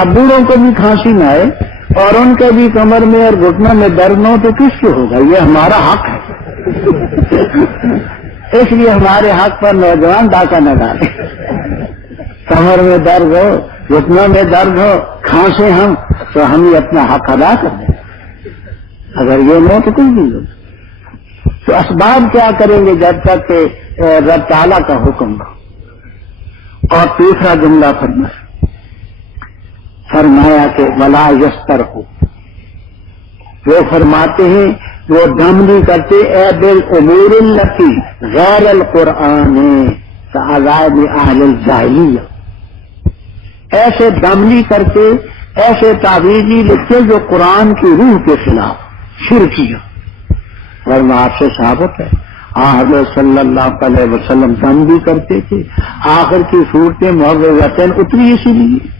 اب بوڑھوں کو بھی کھانسی نہ آئے اور ان کے بھی کمر میں اور گھٹنوں میں درد نہ ہو تو کس سے ہوگا؟ یہ ہمارا حق ہے، اس لیے ہمارے حق پر نوجوان ڈاکہ نہ ڈالیں۔ کمر میں درد ہو، گھٹنوں میں درد ہو، کھانسے ہم تو ہم یہ اپنا حق ادا کر دیں، اگر یہ نہ ہو تو کچھ نہیں ہوگا۔ تو اسباب کیا کریں گے جب تک کہ رب تعالیٰ کا حکم نہ ہو۔ اور تیسرا جملہ فرمایا کہ ولا یستر ہو، وہ فرماتے ہیں وہ دم نہیں کرتے اے بالامور التی غیر القرآن کعذاب اہل الجاہلیہ، ایسے دم نہیں کرتے، ایسے تعویذ نہیں لکھتے جو قرآن کی روح کے خلاف شرکیہ۔ ورنہ آپ سے ثابت ہے حضرت صلی اللہ علیہ وسلم دم بھی کرتے تھے، آخر کی صورتیں معوذتین اتری اسی لیے،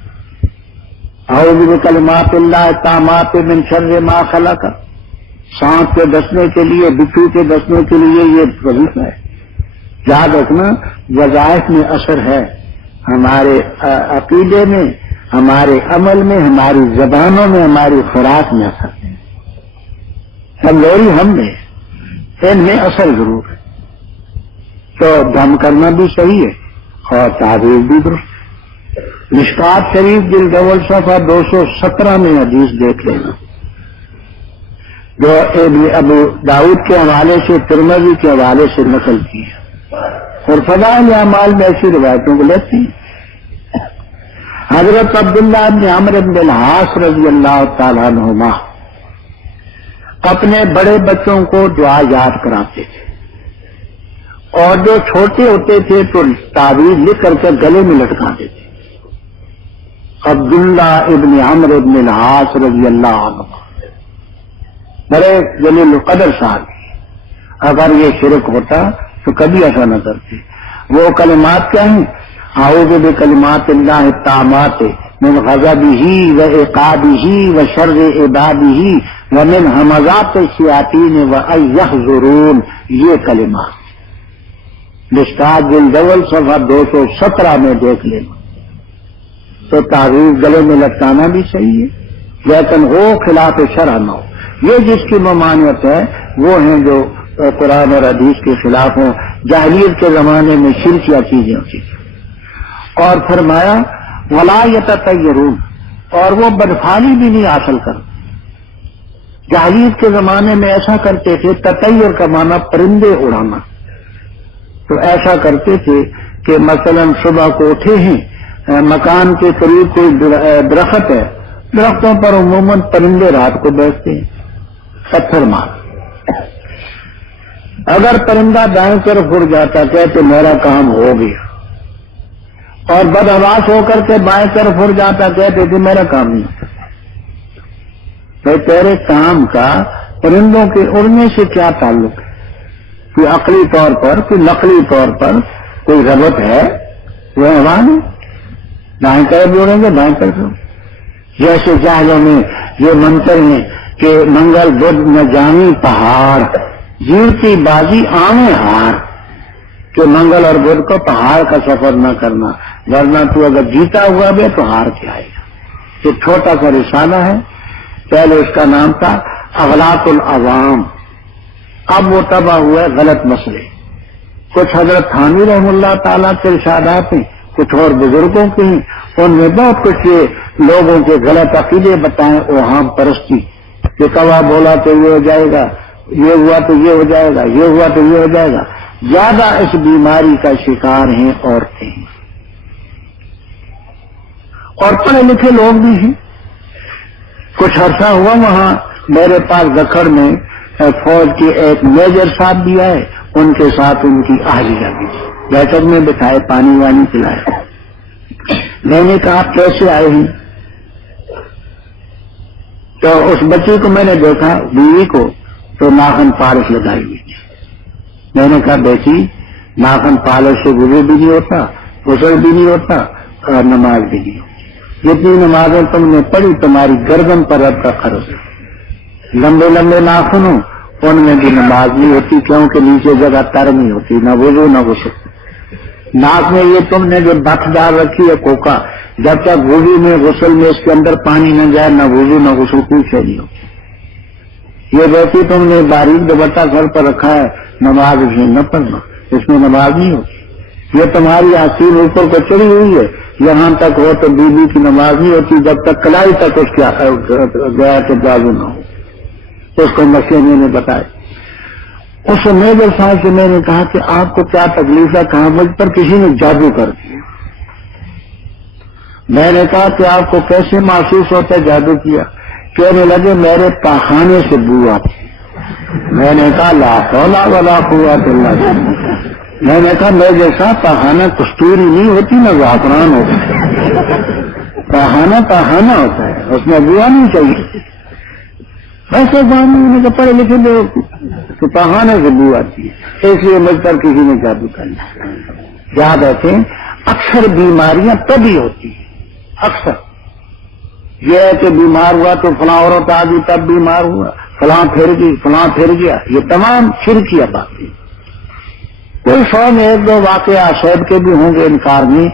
اعوذ بکلمات اللہ التامات من شر ما خلق، سانپ کے ڈسنے کے لیے، بچھو کے ڈسنے کے لیے یہ وظیفہ ہے۔ یاد رکھنا وظائف میں اثر ہے، ہمارے عقیدے میں، ہمارے عمل میں، ہماری زبانوں میں، ہماری خوراک میں اثر ہے۔ کمزوری ہم میں، ان میں اثر ضرور ہے۔ تو دم کرنا بھی صحیح ہے اور تعبیر بھی درست۔ مشکات شریف جلد اول صفحہ 217 میں حدیث دیکھ لینا، جو ابو داؤد کے حوالے سے، ترمذی کے حوالے سے نقل کی ہے، اور فضائل اعمال میں ایسی روایتوں کو لیتی ہے۔ حضرت عبداللہ بن عمرو بن العاص رضی اللہ تعالیٰ عنہما اپنے بڑے بچوں کو دعا یاد کراتے تھے، اور جو چھوٹے ہوتے تھے تو تعویذ لکھ کر کے گلے میں لٹکا دیتے. عبداللہ ابن عمرو ابن العاص رضی اللہ عنہ بڑے جلیل القدر صاحب، اگر یہ شرک ہوتا تو کبھی ایسا نہ کرتے. وہ کلمات کیا ہیں؟ اعوذ بکلمات اللہ التامات من غضبہ وعقابہ وشر عبادہ ومن همزات الشیاطین وان یحضرون. یہ کلمات مشکات جلد صفحہ 217 میں دیکھ لینا. تو تعویذ گلے میں لٹکانا بھی صحیح ہے لیکن وہ خلاف شرع نہ ہو. یہ جس کی ممانعت ہے وہ ہیں جو قرآن اور حدیث کے خلاف ہوں، جاہلیت کے زمانے میں شرکیہ چیزیں ہوتی تھیں. اور فرمایا ولا یتطیرون، اور وہ بدفعلی بھی نہیں حاصل کر. جاہلیت کے زمانے میں ایسا کرتے تھے، تطیر کا معنی پرندے اڑانا. تو ایسا کرتے تھے کہ مثلا صبح کو اٹھے ہیں، مکان کے قریب کوئی درخت ہے، درختوں پر عموماً پرندے رات کو بیٹھتے ہیں، پتھر مار. اگر پرندہ دائیں طرف اڑ جاتا کہتے میرا کام ہو گیا، اور بدحواس ہو کر کے بائیں طرف اڑ جاتا کہتے کہ میرا کام نہیں ہوتا. تو تیرے کام کا پرندوں کے اڑنے سے کیا تعلق ہے؟ کوئی عقلی طور پر، کوئی نقلی طور پر کوئی ربط ہے؟ وہ حیوان ہے، دائیں طرف بھی اڑیں گے بائیں طرف. جیسے جاہلوں میں یہ منتر ہیں کہ منگل بدھ نہ جانی پہاڑ، جیڑتی بازی آنے ہار، کہ منگل اور بدھ کو پہاڑ کا سفر نہ کرنا، ورنہ تو اگر جیتا ہوا بھی تو ہار کے آئے گا. یہ چھوٹا سا رسالہ ہے، پہلے اس کا نام تھا اغلاط العوام، اب وہ تباہ ہوا ہے غلط مسئلے. کچھ حضرت تھانوی رحم اللہ تعالیٰ کے ارشادات ہیں، کچھ اور بزرگوں کے ہیں، ان میں بہت کچھ لوگوں کے غلط عقیدے بتائیں، اوہام پرستی، کہ کوا بولا تو یہ ہو جائے گا، یہ ہوا تو یہ ہو جائے گا، یہ ہوا تو یہ ہو جائے گا. زیادہ اس بیماری کا شکار ہیں عورتیں اور پڑھے لکھے لوگ بھی ہیں. کچھ عرصہ ہوا وہاں میرے پاس دکھڑ میں فوج کے ایک میجر صاحب بھی آئے، ان کے ساتھ ان کی اہلیہ بھی بیٹھک میں بٹھائے، پانی وانی پلائے. میں نے کہا کیسے آئے ہیں؟ تو اس بچی کو میں نے دیکھا، بیوی کو، تو ناخن پالش لگائی ہوئی تھی. میں نے کہا بیٹی ناخن پالش سے وضو بھی نہیں ہوتا، غسل بھی نہیں ہوتا اور نماز بھی نہیں ہوتی. جتنی نمازیں تم نے پڑھی تمہاری گردن پر رب کا قرض ہے. لمبے لمبے ناخن ہوں ان میں بھی نماز نہیں ہوتی، کیونکہ نیچے جگہ تر نہیں ہوتی، نہ وضو نہ غسل. ناک میں یہ تم نے جو بت ڈال رکھی ہے کوکا، جب تک وضو میں غسل میں اس کے اندر پانی نہ جائے نہ وضو نہ غسل کچھ نہیں ہوتی. یہ بیٹی تم نے باریک دوپٹہ سر پر رکھا ہے، نماز اس میں نہ پڑھنا، اس میں نماز نہیں ہوتی. یہ تمہاری آستین اوپر کو چڑھی ہوئی ہے، یہاں تک ہو تو بیوی کی نماز نہیں ہوتی جب تک کلائی تک اس کے گیا تو بازو نہ ہو. اس کو مسئلے میں نے بتایا. اس میجر صاحب سے میں نے کہا کہ آپ کو کیا تکلیف ہے؟ کہاں مجھ پر کسی نے جادو کر دیا. میں نے کہا کہ آپ کو کیسے محسوس ہوتا ہے جادو کیا؟ کہنے لگے میرے پاخانے سے بو آتی. میں نے کہا لا حول ولا قوت الا باللہ. میں نے کہا میں جیسا پاخانہ کستوری نہیں ہوتی نہ زعفران ہوتا ہے، پاخانہ ہوتا ہے، اس میں بوا نہیں چاہیے. ایسے گاؤں کے پڑھے لکھے لوگ تو پاخانے سے بو آتی ہے، اس لیے مجھ پر کسی نے جادو کر لیا. یاد رکھیں اکثر بیماریاں تبھی ہوتی ہیں. اکثر یہ ہے کہ بیمار ہوا تو فلاں عورت آ گئی تب بیمار ہوا، فلاں پھر گئی، فلاں پھر گیا. یہ تمام شرکیہ باتیں. کوئی 100 میں 1-2 واقعہ شاید کے بھی ہوں گے انکار نہیں،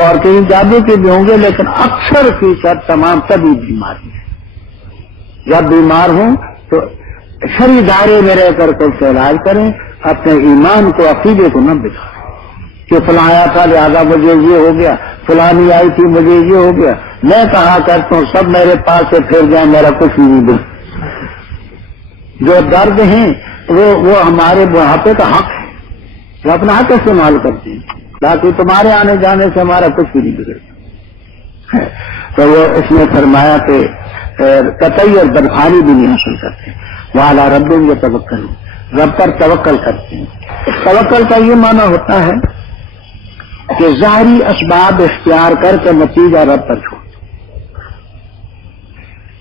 اور کہیں جادو کے بھی ہوں گے، لیکن اکثر فیصد تمام تبھی بیماری ہے. جب بیمار ہوں تو شرعی دائرے میں رہ کر اس کا علاج کریں، اپنے ایمان کو عقیدے کو نہ بگاڑیں کہ فلاں آیا تھا لہٰذا مجھے یہ ہو گیا، فلانی آئی تھی مجھے یہ ہو گیا. میں کہا کرتا ہوں سب میرے پاس سے پھر جائیں، میرا کچھ نہیں دے. جو درد ہیں وہ ہمارے بڑھاپے کا حق ہے، وہ اپنا حق استعمال کرتے ہیں، تاکہ تمہارے آنے جانے سے ہمارا کچھ بھی نہیں بگڑتا. تو وہ اس نے فرمایا کہ قطعی اور بدخانی بھی نہیں حاصل کرتے. وعلی ربہم یتوکلون، رب پر توکل کرتے ہیں۔ توکل کا یہ معنی ہوتا ہے کہ ظاہری اسباب اختیار کر کے نتیجہ رب پر چھوڑ۔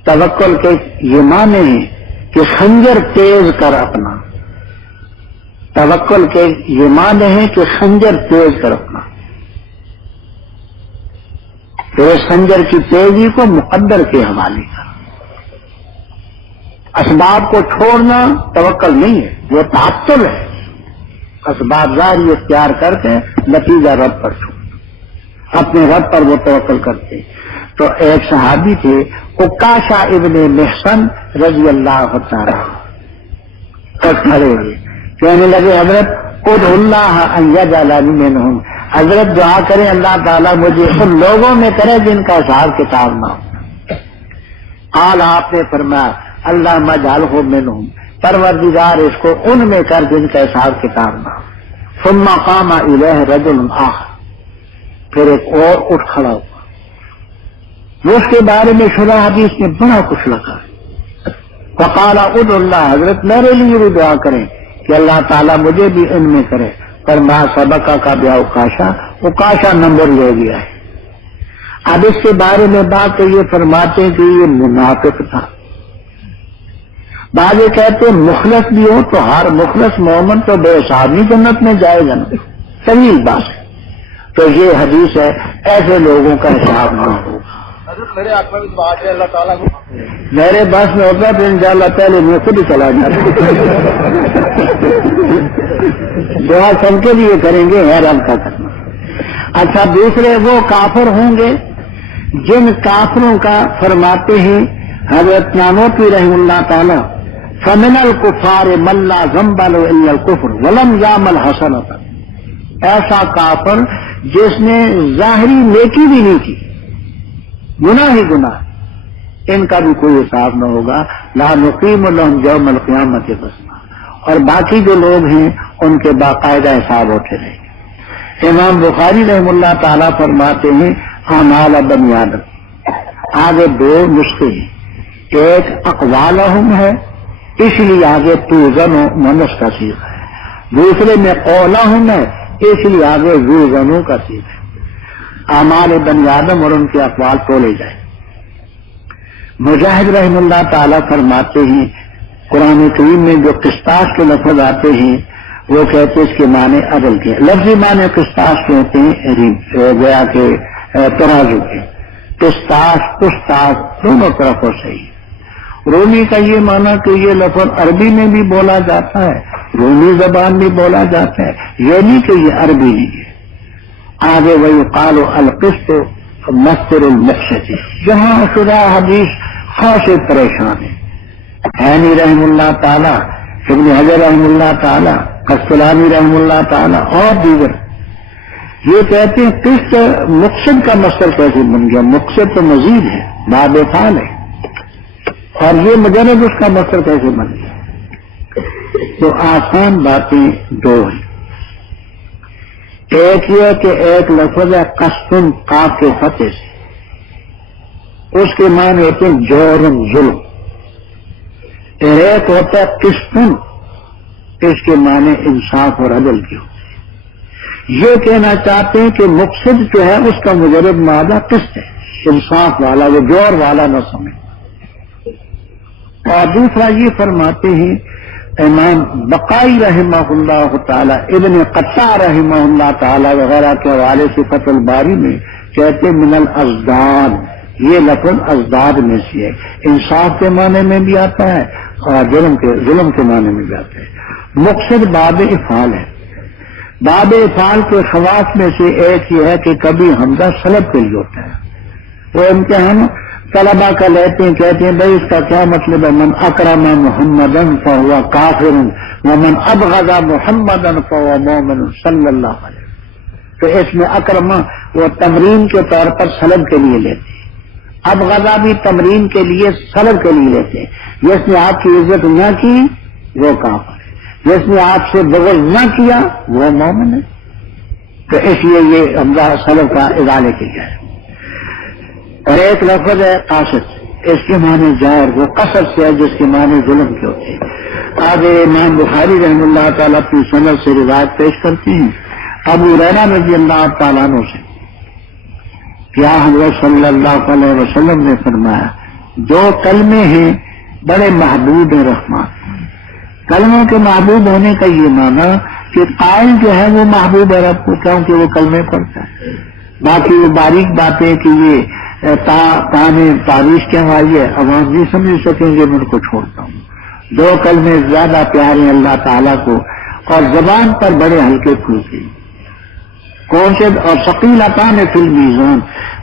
توکل کے یہ معنی ہے کہ خنجر تیز کر اپنا، توکل کے یہ معنی ہے کہ خنجر تیز کر اپنا، تو اس خنجر کی تیزی کو مقدر کے حوالے کر۔ اسباب کو چھوڑنا توکل نہیں ہے، وہ تعطل ہے۔ اسباب ظاہری اختیار کر کے نتیجہ رب پر چھوڑ، اپنے رب پر وہ توکل کرتے۔ تو ایک صحابی تھے عکاشہ ابن محصن رضی اللہ تعالیٰ کھڑے ہوئے، کہنے لگے حضرت ادعو اللہ ان یجعلنی منہم، حضرت دعا کریں اللہ تعالیٰ مجھے ان لوگوں میں کرے جن کا حساب کتاب نہ ہو۔ قال آپ نے فرمایا اللہم اجعلہ منہم، پروردگار اس کو ان میں کر جن کا حساب کتاب نہ ہو۔ ثم قام الیہ رجل آخر، پھر ایک اور اٹھ کھڑا ہوا، وہ اس کے بارے میں شرح حدیث میں بڑا کچھ لگا۔ فقال ادعو اللہ، حضرت میرے لیے بھی دعا کریں کہ اللہ تعالیٰ مجھے بھی ان میں کرے، پر ما سبقہ کا بیا عکاشہ نمبر لے گیا ہے۔ اب اس کے بارے میں بات تو یہ فرماتے ہیں کہ یہ منافق تھا، بعض یہ کہتے ہیں مخلص بھی ہو تو ہر مخلص مومن تو بے حساب نہیں جنت میں جائے گا، طویل بات ہے۔ تو یہ حدیث ہے ایسے لوگوں کا حساب نہ ہوگا۔ میرے ہاتھ میں بھی بات ہے، اللہ تعالیٰ کو میرے بس میں ہوتا ہے تو انشاءاللہ پہلے میں خود ہی چلا جاتا۔ دعا سب کے لیے کریں گے، ہے رب کا کرنا۔ اچھا، دوسرے وہ کافر ہوں گے جن کافروں کا فرماتے ہیں حضرت نانوتوی رحم اللہ تعالی، فمن الکفار من لا ذنب له الا الکفر ولم یعمل حسنۃ، ایسا کافر جس نے ظاہری نیکی بھی نہیں کی، گناہ ہی گناہ، ان کا بھی کوئی حساب نہ ہوگا۔ لا نقیم لهم یوم القیامۃ وزنا، اور باقی جو لوگ ہیں ان کے باقاعدہ حساب ہوتے رہیں گے۔ امام بخاری رحم اللہ تعالیٰ فرماتے ہیں اعمال بنی آدم، آگے دو نسخے ہیں، ایک اقوالہم ہے اس لیے آگے توزن منس کا صیغہ ہے، دوسرے میں قولہم ہے اس لیے آگے زوزنوں کا صیغہ ہے۔ اعمال بنی آدم اور ان کے اقوال تولے جائیں۔ مجاہد رحم اللہ تعالیٰ فرماتے ہیں قرآن کریم میں جو قسطاس کے لفظ آتے ہیں وہ کہتے ہیں اس کے معنی عدل کے، لفظی معنی قسطاس کے ہوتے ہیں گویا کے ترازو کے، قسطاس دونوں طرفوں سے ہی۔ رومی کا یہ معنی کہ یہ لفظ عربی میں بھی بولا جاتا ہے، رومی زبان میں بولا جاتا ہے، یہ نہیں کہ یہ عربی نہیں ہے۔ آگے ویقال القسط مستر المقسط، جہاں شدہ حدیث خاص پریشان ہے۔ عینی رحم اللہ تعالیٰ، ابن حجر رحم اللہ تعالیٰ، قسطلانی رحم اللہ تعالیٰ اور دیگر یہ کہتے ہیں قسط مقصد کا مصدر کیسے بن گیا؟ مقصد تو مزید ہے، باب فعل ہے، اور یہ مجرد اس کا مصدر کیسے بن گیا؟ تو آسان باتیں دو ہیں، ایک یہ کہ ایک لفظ ہے قسطن قاف کے فتح سے، اس کے معنی ہوتے ہیں جورم ظلم، ایک ہوتا ہے قسطن، اس کے معنی انصاف اور عدل کی ہوتے ہیں۔ یہ کہنا چاہتے ہیں کہ مقصد جو ہے اس کا مجرد مادہ قسط ہے، انصاف والا، وہ جور والا نہ سمجھ۔ اور دوسرا یہ فرماتے ہیں امام بقائی رحمہ اللہ تعالی، ابن قطع رحمہ اللہ تعالی وغیرہ کے حوالے سے فتح الباری میں کہتے من الازداد، یہ لفظ ازداد میں سے ہے، انصاف کے معنی میں بھی آتا ہے اور ظلم کے معنی میں بھی آتا ہے۔ مقصد باب افعال ہے، باب افعال کے خواص میں سے ایک یہ ہے کہ کبھی حمزہ سلب کے لیے ہوتا ہے، وہ امتحان طلبا کا لیتے ہیں، کہتے ہیں بھائی اس کا کیا مطلب ہے؟ من اکرم محمدن فہو کافر ومن ابغض محمدن فہو مومن صلی اللہ علیہ وسلم۔ تو اس میں اکرم وہ تمرین کے طور پر سلب کے لیے لیتے ہیں، ابغض بھی تمرین کے لیے سلب کے لیے لیتے ہیں۔ جس نے آپ کی عزت نہ کی وہ کافر ہے، جس نے آپ سے بغض نہ کیا وہ مومن ہے۔ تو اس لیے یہ حمزہ سلب کا ازالے کے لیے ہے۔ اور ایک لفظ ہے قاصد، اس کے معنی ظاہر، وہ قصد سے ہے جس کے معنی ظلم کے ہوتے ہیں۔ آگے امام بخاری رحمہ اللہ تعالیٰ کی سند سے روایت پیش کرتے ہیں ابو ہریرہ رضی اللہ تعالیٰ عنہ سے، کیا حضرت صلی اللہ علیہ وسلم نے فرمایا جو کلمے ہیں بڑے محبوب رحمان، کلموں کے محبوب ہونے کا یہ معنی کہ قائل جو ہے وہ محبوب ہے رب کو، کیونکہ وہ کلمے پڑھتا ہے، باقی وہ باریک باتیں کہ یہ تاریخ کیا وائی ہے عوام نہیں سمجھ سکیں گے، میں ان کو چھوڑتا ہوں۔ دو کلمے زیادہ پیارے ہیں اللہ تعالیٰ کو اور زبان پر بڑے ہلکے پھولکے، کون سے؟ اور ثقیلتان فی المیزان،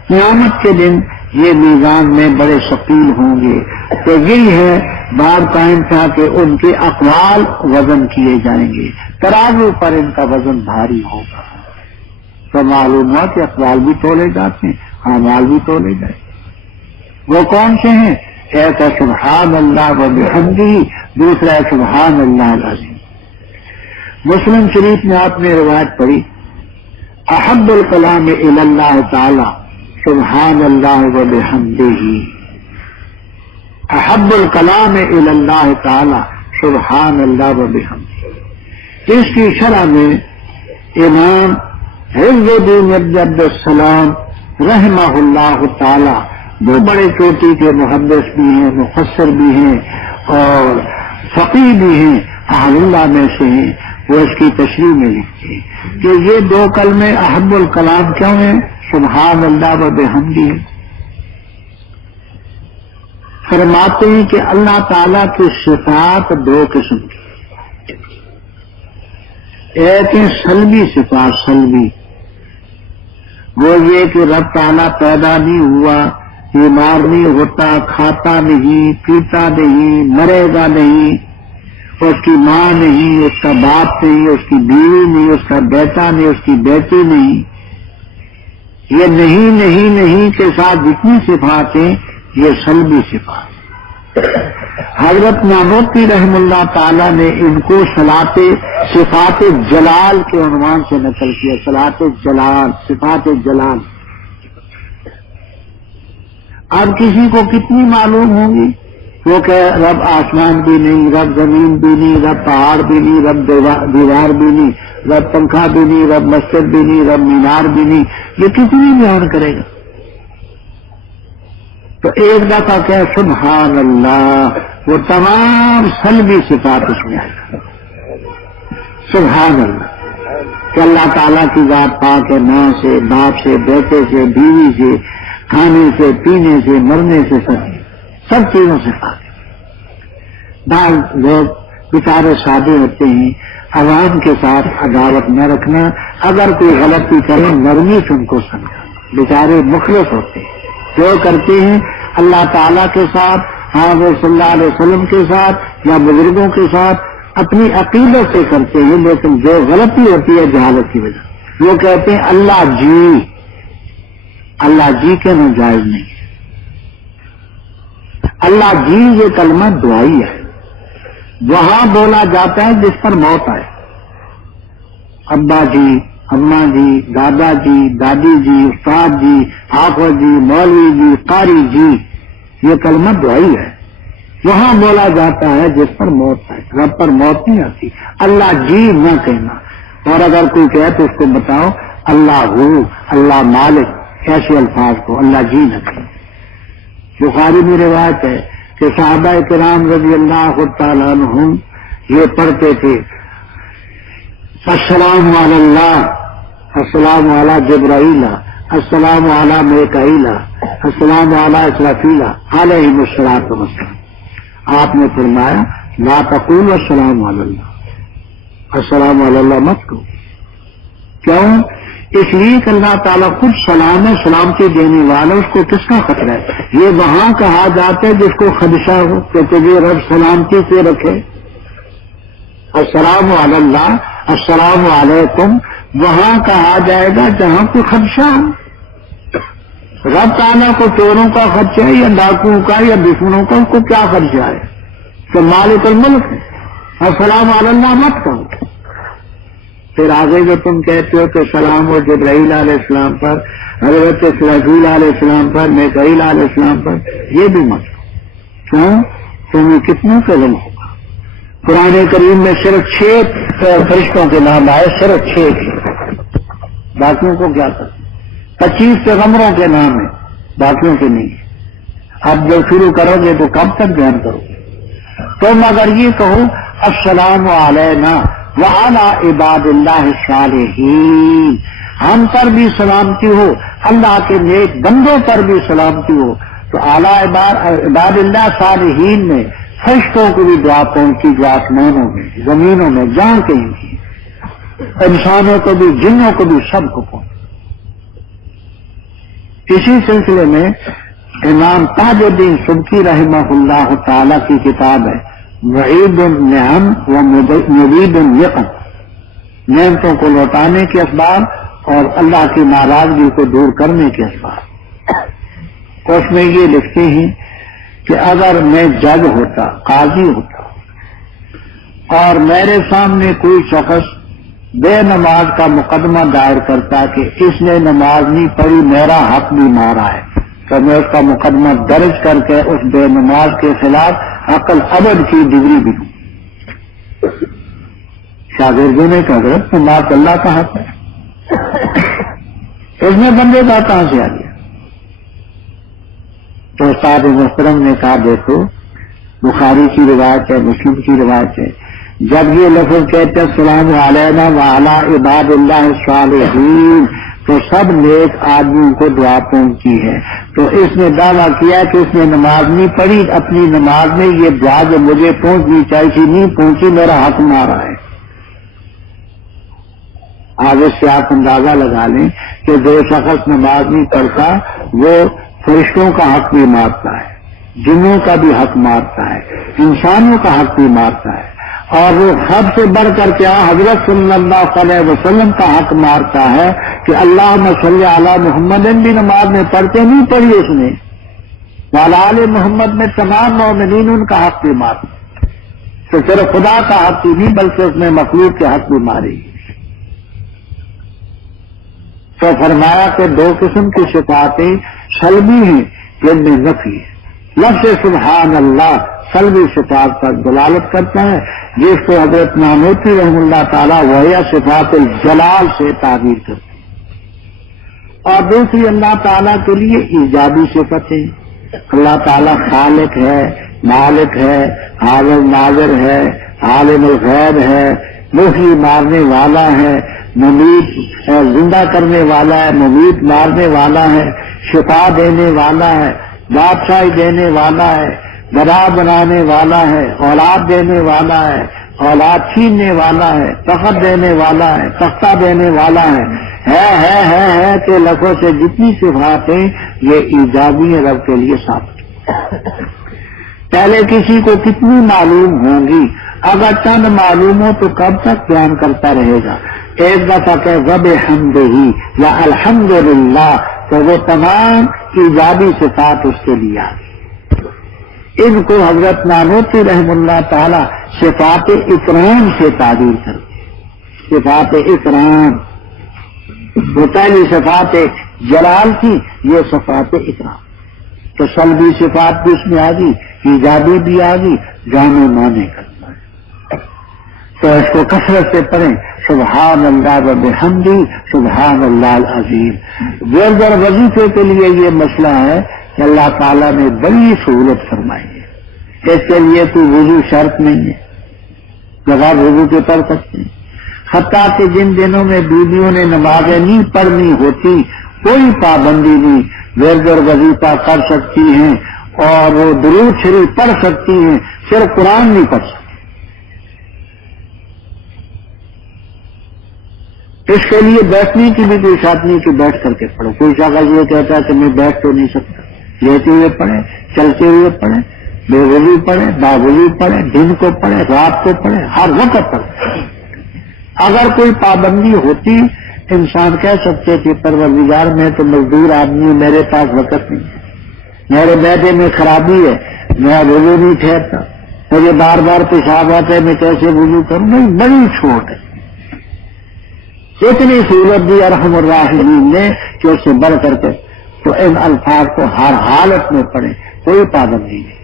قیامت کے دن یہ میزان میں بڑے ثقیل ہوں گے۔ تو یہی ہے باب قائم تھا کہ ان کے اقوال وزن کیے جائیں گے، ترازو پر ان کا وزن بھاری ہوگا، تو معلوم ہوا کہ اقوال بھی تولے جاتے ہیں، اعمال بھی تولے جائیں گے۔ وہ کون سے ہیں؟ ایک ہے سبحان اللہ و بحمدہ، دوسرا ہے سبحان اللہ العظیم۔ مسلم شریف میں آپ نے روایت پڑھی احب الکلام الی اللہ تعالی سبحان اللہ و بحمدہ، احب الکلام الی اللہ تعالی سبحان اللہ و بحمدہ۔ اس کی شرح میں امام عز الدین عبد السلام رحمہ اللہ تعالی، وہ بڑے چوٹی کے محدث بھی ہیں، مفسر بھی ہیں اور فقیہ بھی ہیں، اہل اللہ میں سے ہیں، وہ اس کی تشریح میں لکھتے ہیں کہ یہ دو کلمے احب الکلام کیوں ہیں؟ سبحان اللہ و بحمدہ۔ فرماتے ہیں کہ اللہ تعالیٰ کی صفات دو قسم کی، ایک ہے سلبی صفات، سلبی وہ یہ کہ رب تعالیٰ پیدا نہیں ہوا، بیمار نہیں ہوتا، کھاتا نہیں، پیتا نہیں، مرے گا نہیں، اس کی ماں نہیں، اس کا باپ نہیں، اس کی بیوی نہیں، اس کا بیٹا نہیں، اس کی بیٹی نہیں، یہ نہیں نہیں نہیں کے ساتھ جتنی صفات ہیں یہ سلبی صفات۔ حضرت نانوتوی رحم اللہ تعالی نے ان کو صفات جلال کے عنوان سے نقل کیا، صفات جلال، صفات جلال۔ اب کسی کو کتنی معلوم ہوں گی؟ وہ کہ رب آسمان بھی نہیں، رب زمین بھی نہیں، رب پہاڑ بھی نہیں، رب دیوار بھی نہیں، رب پنکھا بھی نہیں، رب مسجد بھی نہیں، رب مینار بھی نہیں، یہ کتنی بیان کرے گا؟ تو ایک دفعہ کہ سبحان اللہ، وہ تمام سلبی صفات اس میں آئے، سبحان اللہ کہ اللہ تعالیٰ کی ذات پاک ہے، ماں سے، باپ سے، بیٹے سے، بیوی سے، کھانے سے، پینے سے، مرنے سے، سب چیزوں سے پاک۔ بعض لوگ بیچارے سادے ہوتے ہیں، عوام کے ساتھ عداوت نہ رکھنا، اگر کوئی غلطی کرے نرمی سے ان کو سمجھانا، بیچارے مخلص ہوتے ہیں، جو کرتے ہیں اللہ تعالیٰ کے ساتھ، حضرت صلی اللہ علیہ وسلم کے ساتھ یا بزرگوں کے ساتھ اپنی عقیدت سے کرتے ہیں، لیکن جو غلطی ہوتی ہے جہالت کی وجہ، وہ کہتے ہیں اللہ جی، اللہ جی کہنا جائز نہیں ہے۔ اللہ جی یہ کلمہ دعائی ہے، وہاں بولا جاتا ہے جس پر موت آئے، ابا جی، اماں جی، دادا جی، دادی جی، استاد جی، حافظ جی، مولوی جی، قاری جی، یہ کلمہ دعائی ہے، وہاں بولا جاتا ہے جس پر موت آئے، رب پر موت نہیں آتی۔ اللہ جی نہ کہنا، اور اگر کوئی کہے تو اس کو بتاؤ اللہ ہو، اللہ مالک، ایسے الفاظ کو اللہ جی نہ کہنا۔ بخاری میں روایت ہے کہ صحابہ کرام رضی اللہ تعالیٰ عنہم یہ پڑھتے تھے السلام علی اللہ، السلام علی جبرائیل، السلام علی میکائیل، السلام علی اسرافیل علیہم الصلاۃ والسلام۔ آپ نے فرمایا لا تقولوا السلام علی اللہ، السلام علی اللہ مت کہو۔ کیوں؟ اس لیے کہ اللہ تعالیٰ خود سلام ہے، سلامتی دینے والا، اس کو کس کا خطرہ ہے؟ یہ وہاں کہا جاتا ہے جس کو خدشہ ہو کہ تجھے رب سلامتی سے رکھے۔ السلام علی اللہ، السلام علیکم وہاں کہا جائے گا جہاں کوئی خدشہ ہو۔ رب تعالیٰ کو چوروں کا خدشہ ہے یا ڈاکوؤں کا یا دشمنوں کا، اس کو کیا خدشہ ہے؟ تو مالک الملک ہے۔ السلام علی اللہ مت کہو۔ پھر آگے جو تم کہتے ہو کہ سلام و جبرائیل علیہ السلام پر، حضرت اسرافیل علیہ السلام پر، میکائیل علیہ السلام پر، یہ بھی مت کہو۔ کیوں؟ تمہیں کتنا کا علم ہوگا؟ قرآن کریم میں صرف 6 فرشتوں کے نام آئے، صرف 6 کے، باقیوں کو کیا کرتے؟ 25 پیغمبروں کے نام ہیں، باقیوں کے نہیں۔ اب جب شروع کرو گے تو کب تک بیان کرو گے؟ تم اگر یہ کہو السلام علینا وعلی عباد اللہ الصالحین، ہم پر بھی سلامتی ہو، اللہ کے نیک بندوں پر بھی سلامتی ہو، تو اعلیٰ عباد اللہ صالحین میں فرشتوں کو بھی دعا پہنچی جو آسمانوں میں، زمینوں میں، جہاں کہیں بھی، انسانوں کو بھی، جنوں کو بھی، سب کو پہنچی۔ اسی سلسلے میں امام تاج الدین سبکی رحمہ اللہ تعالی کی کتاب ہے وعید النعم و مبید النقم، نعمتوں کو لوٹانے کے اسباب اور اللہ کی ناراضگی کو دور کرنے کے اسباب۔ اس میں یہ لکھتے ہیں کہ اگر میں جج ہوتا، قاضی ہوتا، اور میرے سامنے کوئی شخص بے نماز کا مقدمہ دائر کرتا کہ اس نے نماز نہیں پڑھی، میرا حق بھی مارا ہے، تو میں اس کا مقدمہ درج کر کے اس بے نماز کے خلاف عقل ابد کی ڈگری بھی دوں۔ شاگردوں نے کہا حضرت نماز اللہ کا حق ہے، اس میں بندے کا کہاں سے آ گیا؟ تو استاد محترم نے کہا دیکھو بخاری کی روایت ہے، مسلم کی روایت ہے، جب یہ لفظ کہتے السلام علینا وعلی عباد اللہ الصالحین تو سب نیک آدمیوں کو دعا پہنچی ہے، تو اس نے دعویٰ کیا کہ اس نے نماز نہیں پڑھی، اپنی نماز میں یہ دعا جو مجھے پہنچنی چاہیے نہیں پہنچی، میرا حق مارا ہے۔ آگے سے آپ اندازہ لگا لیں کہ جو شخص نماز نہیں پڑھتا وہ فرشتوں کا حق بھی مارتا ہے، جنوں کا بھی حق مارتا ہے، انسانوں کا حق بھی مارتا ہے، اور وہ سب سے بڑھ کر کے حضرت صلی اللہ علیہ وسلم کا حق مارتا ہے کہ اللہم صلی علی محمد بھی نماز میں پڑھتے نہیں پڑھی اس نے، وعلی آل محمد میں تمام مومنین ان کا حق بھی مارتا، تو صرف خدا کا حق ہی نہیں بلکہ اس نے مخلوق کے حق بھی مارے۔ تو فرمایا کہ 2 قسم کی صفاتیں سلبی ہیں جن میں نفی ہے۔ لفظ سبحان اللہ سلبی صفات پر دلالت کرتا ہے، جس کو حضرت نانوتوی رحمہ اللہ تعالیٰ وہی صفات الجلال سے تعبیر کرتے ہیں، اور دوسری اللہ تعالیٰ کے لیے ایجابی صفتیں، اللہ تعالیٰ خالق ہے، مالک ہے، حاضر ناظر ہے، عالم الغیب ہے، محیی مارنے والا ہے، ممیت زندہ کرنے والا ہے، ممیت مارنے والا ہے، شفا دینے والا ہے، بادشاہی دینے والا ہے، بڑا بنانے والا ہے، اولاد دینے والا ہے، اولاد چھیننے والا ہے، تخت دینے والا ہے، تختہ دینے والا ہے کہ لفظوں سے جتنی صفاتیں یہ ایجابی ہیں رب کے لیے ثابت۔ پہلے کسی کو کتنی معلوم ہوں گی، اگر چند معلوم ہو تو کب تک بیان کرتا رہے گا؟ ایک دفعہ کہ وبحمدہ یا الحمدللہ تو وہ تمام ایجابی صفات اس کے لیے آ گئی۔ ان کو حضرت نانوتوی رحمہ اللہ تعالی صفات اکرام سے تعبیر کرتے ہیں۔ صفات اکرام، وہ پہلی صفات جلال تھی، یہ صفات اکرام، تو سلبی صفات بھی اس میں آ گئی، ایجابی بھی آ گئی، جامع معنی کرتا ہے۔ تو اس کو کثرت سے پڑھیں، سبحان اللہ و بحمدہ سبحان اللہ العظیم۔ ورد اور وظیفے کے لیے یہ مسئلہ ہے کہ اللہ تعالیٰ نے بڑی سہولت فرمائی ہے، اس کے لیے تو وضو شرط نہیں ہے، بغیر وضو کے پڑھ سکتے ہیں، حتیٰ کہ جن دنوں میں بیویوں نے نمازیں نہیں پڑھنی ہوتی کوئی پابندی نہیں، ورد اور وظیفہ کر سکتی ہیں اور وہ درود شریف پڑھ سکتی ہیں، صرف قرآن نہیں پڑھ سکتی۔ اس کے لیے بیٹھنے کی بھی کوئی شرط نہیں کہ بیٹھ کر کے پڑھو۔ کوئی شخص یہ کہتا ہے کہ میں بیٹھ تو نہیں سکتا، لیتے ہوئے پڑھیں، چلتے ہوئے پڑھیں، بے وضو پڑھیں، باوضو پڑھیں، دن کو پڑھیں، رات کو پڑھیں، ہر وقت پڑھیں۔ اگر کوئی پابندی ہوتی انسان کہہ سکتے کہ پروردگار میں تو مزدور آدمی ہوں، میرے پاس وقت نہیں ہے، میرے معدے میں خرابی ہے، میں وضو نہیں ٹھہرتا، مجھے بار بار پیشاب آتا ہے، میں کیسے وضو کروں؟ نہیں، بڑی چھوٹ ہے۔ اتنی سہولت دی ارحم الراحمین نے کہ اس سے بڑھ کر کے تو ان الفاظ کو ہر حالت میں پڑھیں، کوئی پابندی نہیں۔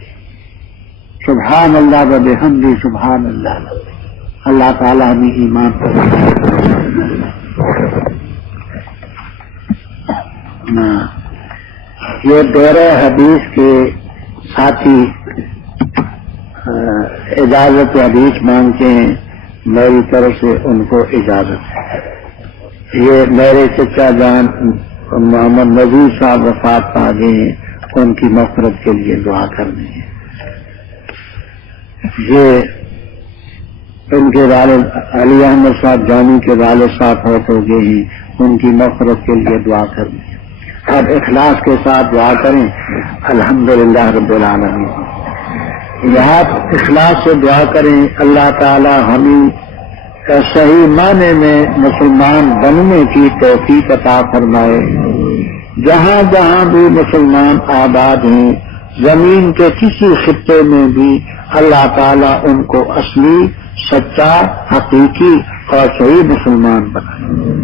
سبحان اللہ و بحمدہ سبحان اللہ۔ اللہ تعالیٰ ہمیں ایمان پر یہ دورہ حدیث کے ساتھی اجازت حدیث مانگتے ہیں، میری طرف سے ان کو اجازت ہے۔ یہ میرے چچا جان محمد نذیر صاحب وفات پا گئے ہیں، ان کی مغفرت کے لیے دعا کرنی ہے۔ یہ ان کے والد علی احمد صاحب جانی کے والد صاحب فوت ہو گئے ہیں، ان کی مغفرت کے لیے دعا کرنی ہے۔ اب اخلاص کے ساتھ دعا کریں، الحمدللہ رب العالمین۔ یہاں اخلاص سے دعا کریں، اللہ تعالی ہمیں صحیح معنی میں مسلمان بننے کی توفیق عطا فرمائے۔ جہاں جہاں بھی مسلمان آباد ہیں، زمین کے کسی خطے میں بھی اللہ تعالیٰ ان کو اصلی، سچا، حقیقی اور صحیح مسلمان بنائے۔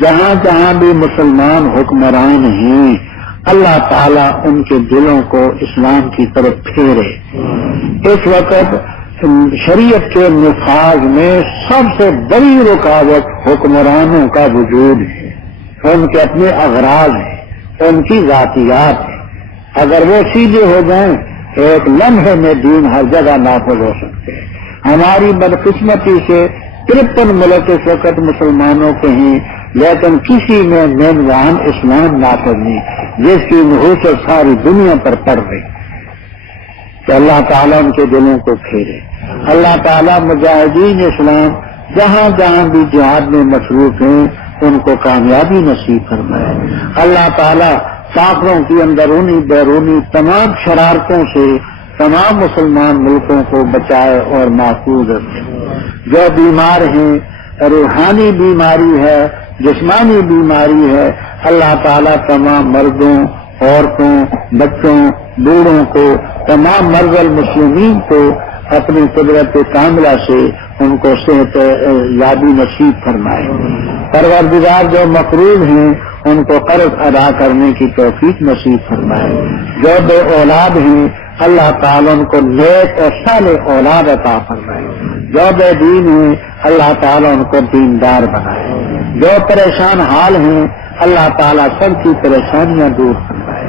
جہاں جہاں بھی مسلمان حکمران ہیں، اللہ تعالیٰ ان کے دلوں کو اسلام کی طرف پھیرے۔ اس وقت شریعت کے نفاذ میں سب سے بڑی رکاوٹ حکمرانوں کا وجود ہے، ان کے اپنے اغراض ہیں، ان کی ذاتیات ہیں۔ اگر وہ سیدھے ہو جائیں، ایک لمحے میں دین ہر جگہ نافذ ہو سکتے ہیں۔ ہماری بدقسمتی سے 53 ملک اس وقت مسلمانوں کے ہیں، لیکن کسی میں نظام اسلام نافذ نہیں، جس کی نحوست ساری دنیا پر پڑ رہی۔ کہ اللہ تعالیٰ ان کے دلوں کو پھیرے۔ اللہ تعالیٰ مجاہدین اسلام جہاں جہاں بھی جہاد میں مصروف ہیں، ان کو کامیابی نصیب فرمائے۔ اللہ تعالیٰ کافروں کی اندرونی بیرونی تمام شرارتوں سے تمام مسلمان ملکوں کو بچائے اور محفوظ رکھے۔ جو بیمار ہیں، روحانی بیماری ہے، جسمانی بیماری ہے، اللہ تعالیٰ تمام مردوں، عورتوں، بچوں، بوڑھوں کو، تمام مرض المسلمین کو اپنی قدرت کاملہ سے ان کو صحت یابی نصیب فرمائے۔ پروردگار جو مقروض ہیں ان کو قرض ادا کرنے کی توفیق نصیب فرمائے۔ جو بے اولاد ہیں اللہ تعالیٰ ان کو نیک اور صالح اولاد عطا فرمائے۔ جو بے دین ہیں اللہ تعالیٰ ان کو دیندار بنائے۔ جو پریشان حال ہیں اللہ تعالیٰ سب کی پریشانیاں دور فرمائے۔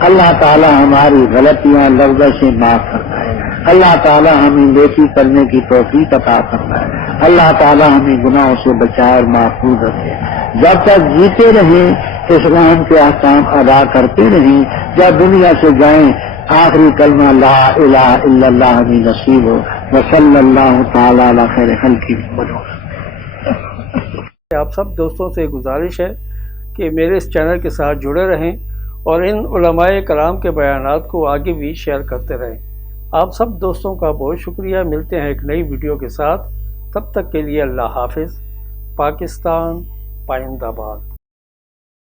اللہ تعالیٰ ہماری غلطیاں لفظ سے معاف فرمائے۔ اللہ تعالیٰ ہمیں نیکی کرنے کی توفیق عطا فرمائے۔ اللہ تعالیٰ ہمیں گناہوں سے بچائے اور محفوظ رکھے۔ جب تک جیتے رہیں اسلام کے احکام ادا کرتے رہیں، جب دنیا سے جائیں آخری کلمہ لا الہ الا اللہ ہمیں نصیب ہو۔ وصلی اللہ تعالیٰ علی خیر خلقہ محمد۔ آپ سب دوستوں سے گزارش ہے کہ میرے اس چینل کے ساتھ جڑے رہیں اور ان علماء کرام کے بیانات کو آگے بھی شیئر کرتے رہیں۔ آپ سب دوستوں کا بہت شکریہ۔ ملتے ہیں ایک نئی ویڈیو کے ساتھ، تب تک کے لیے اللہ حافظ۔ پاکستان پائندہ باد۔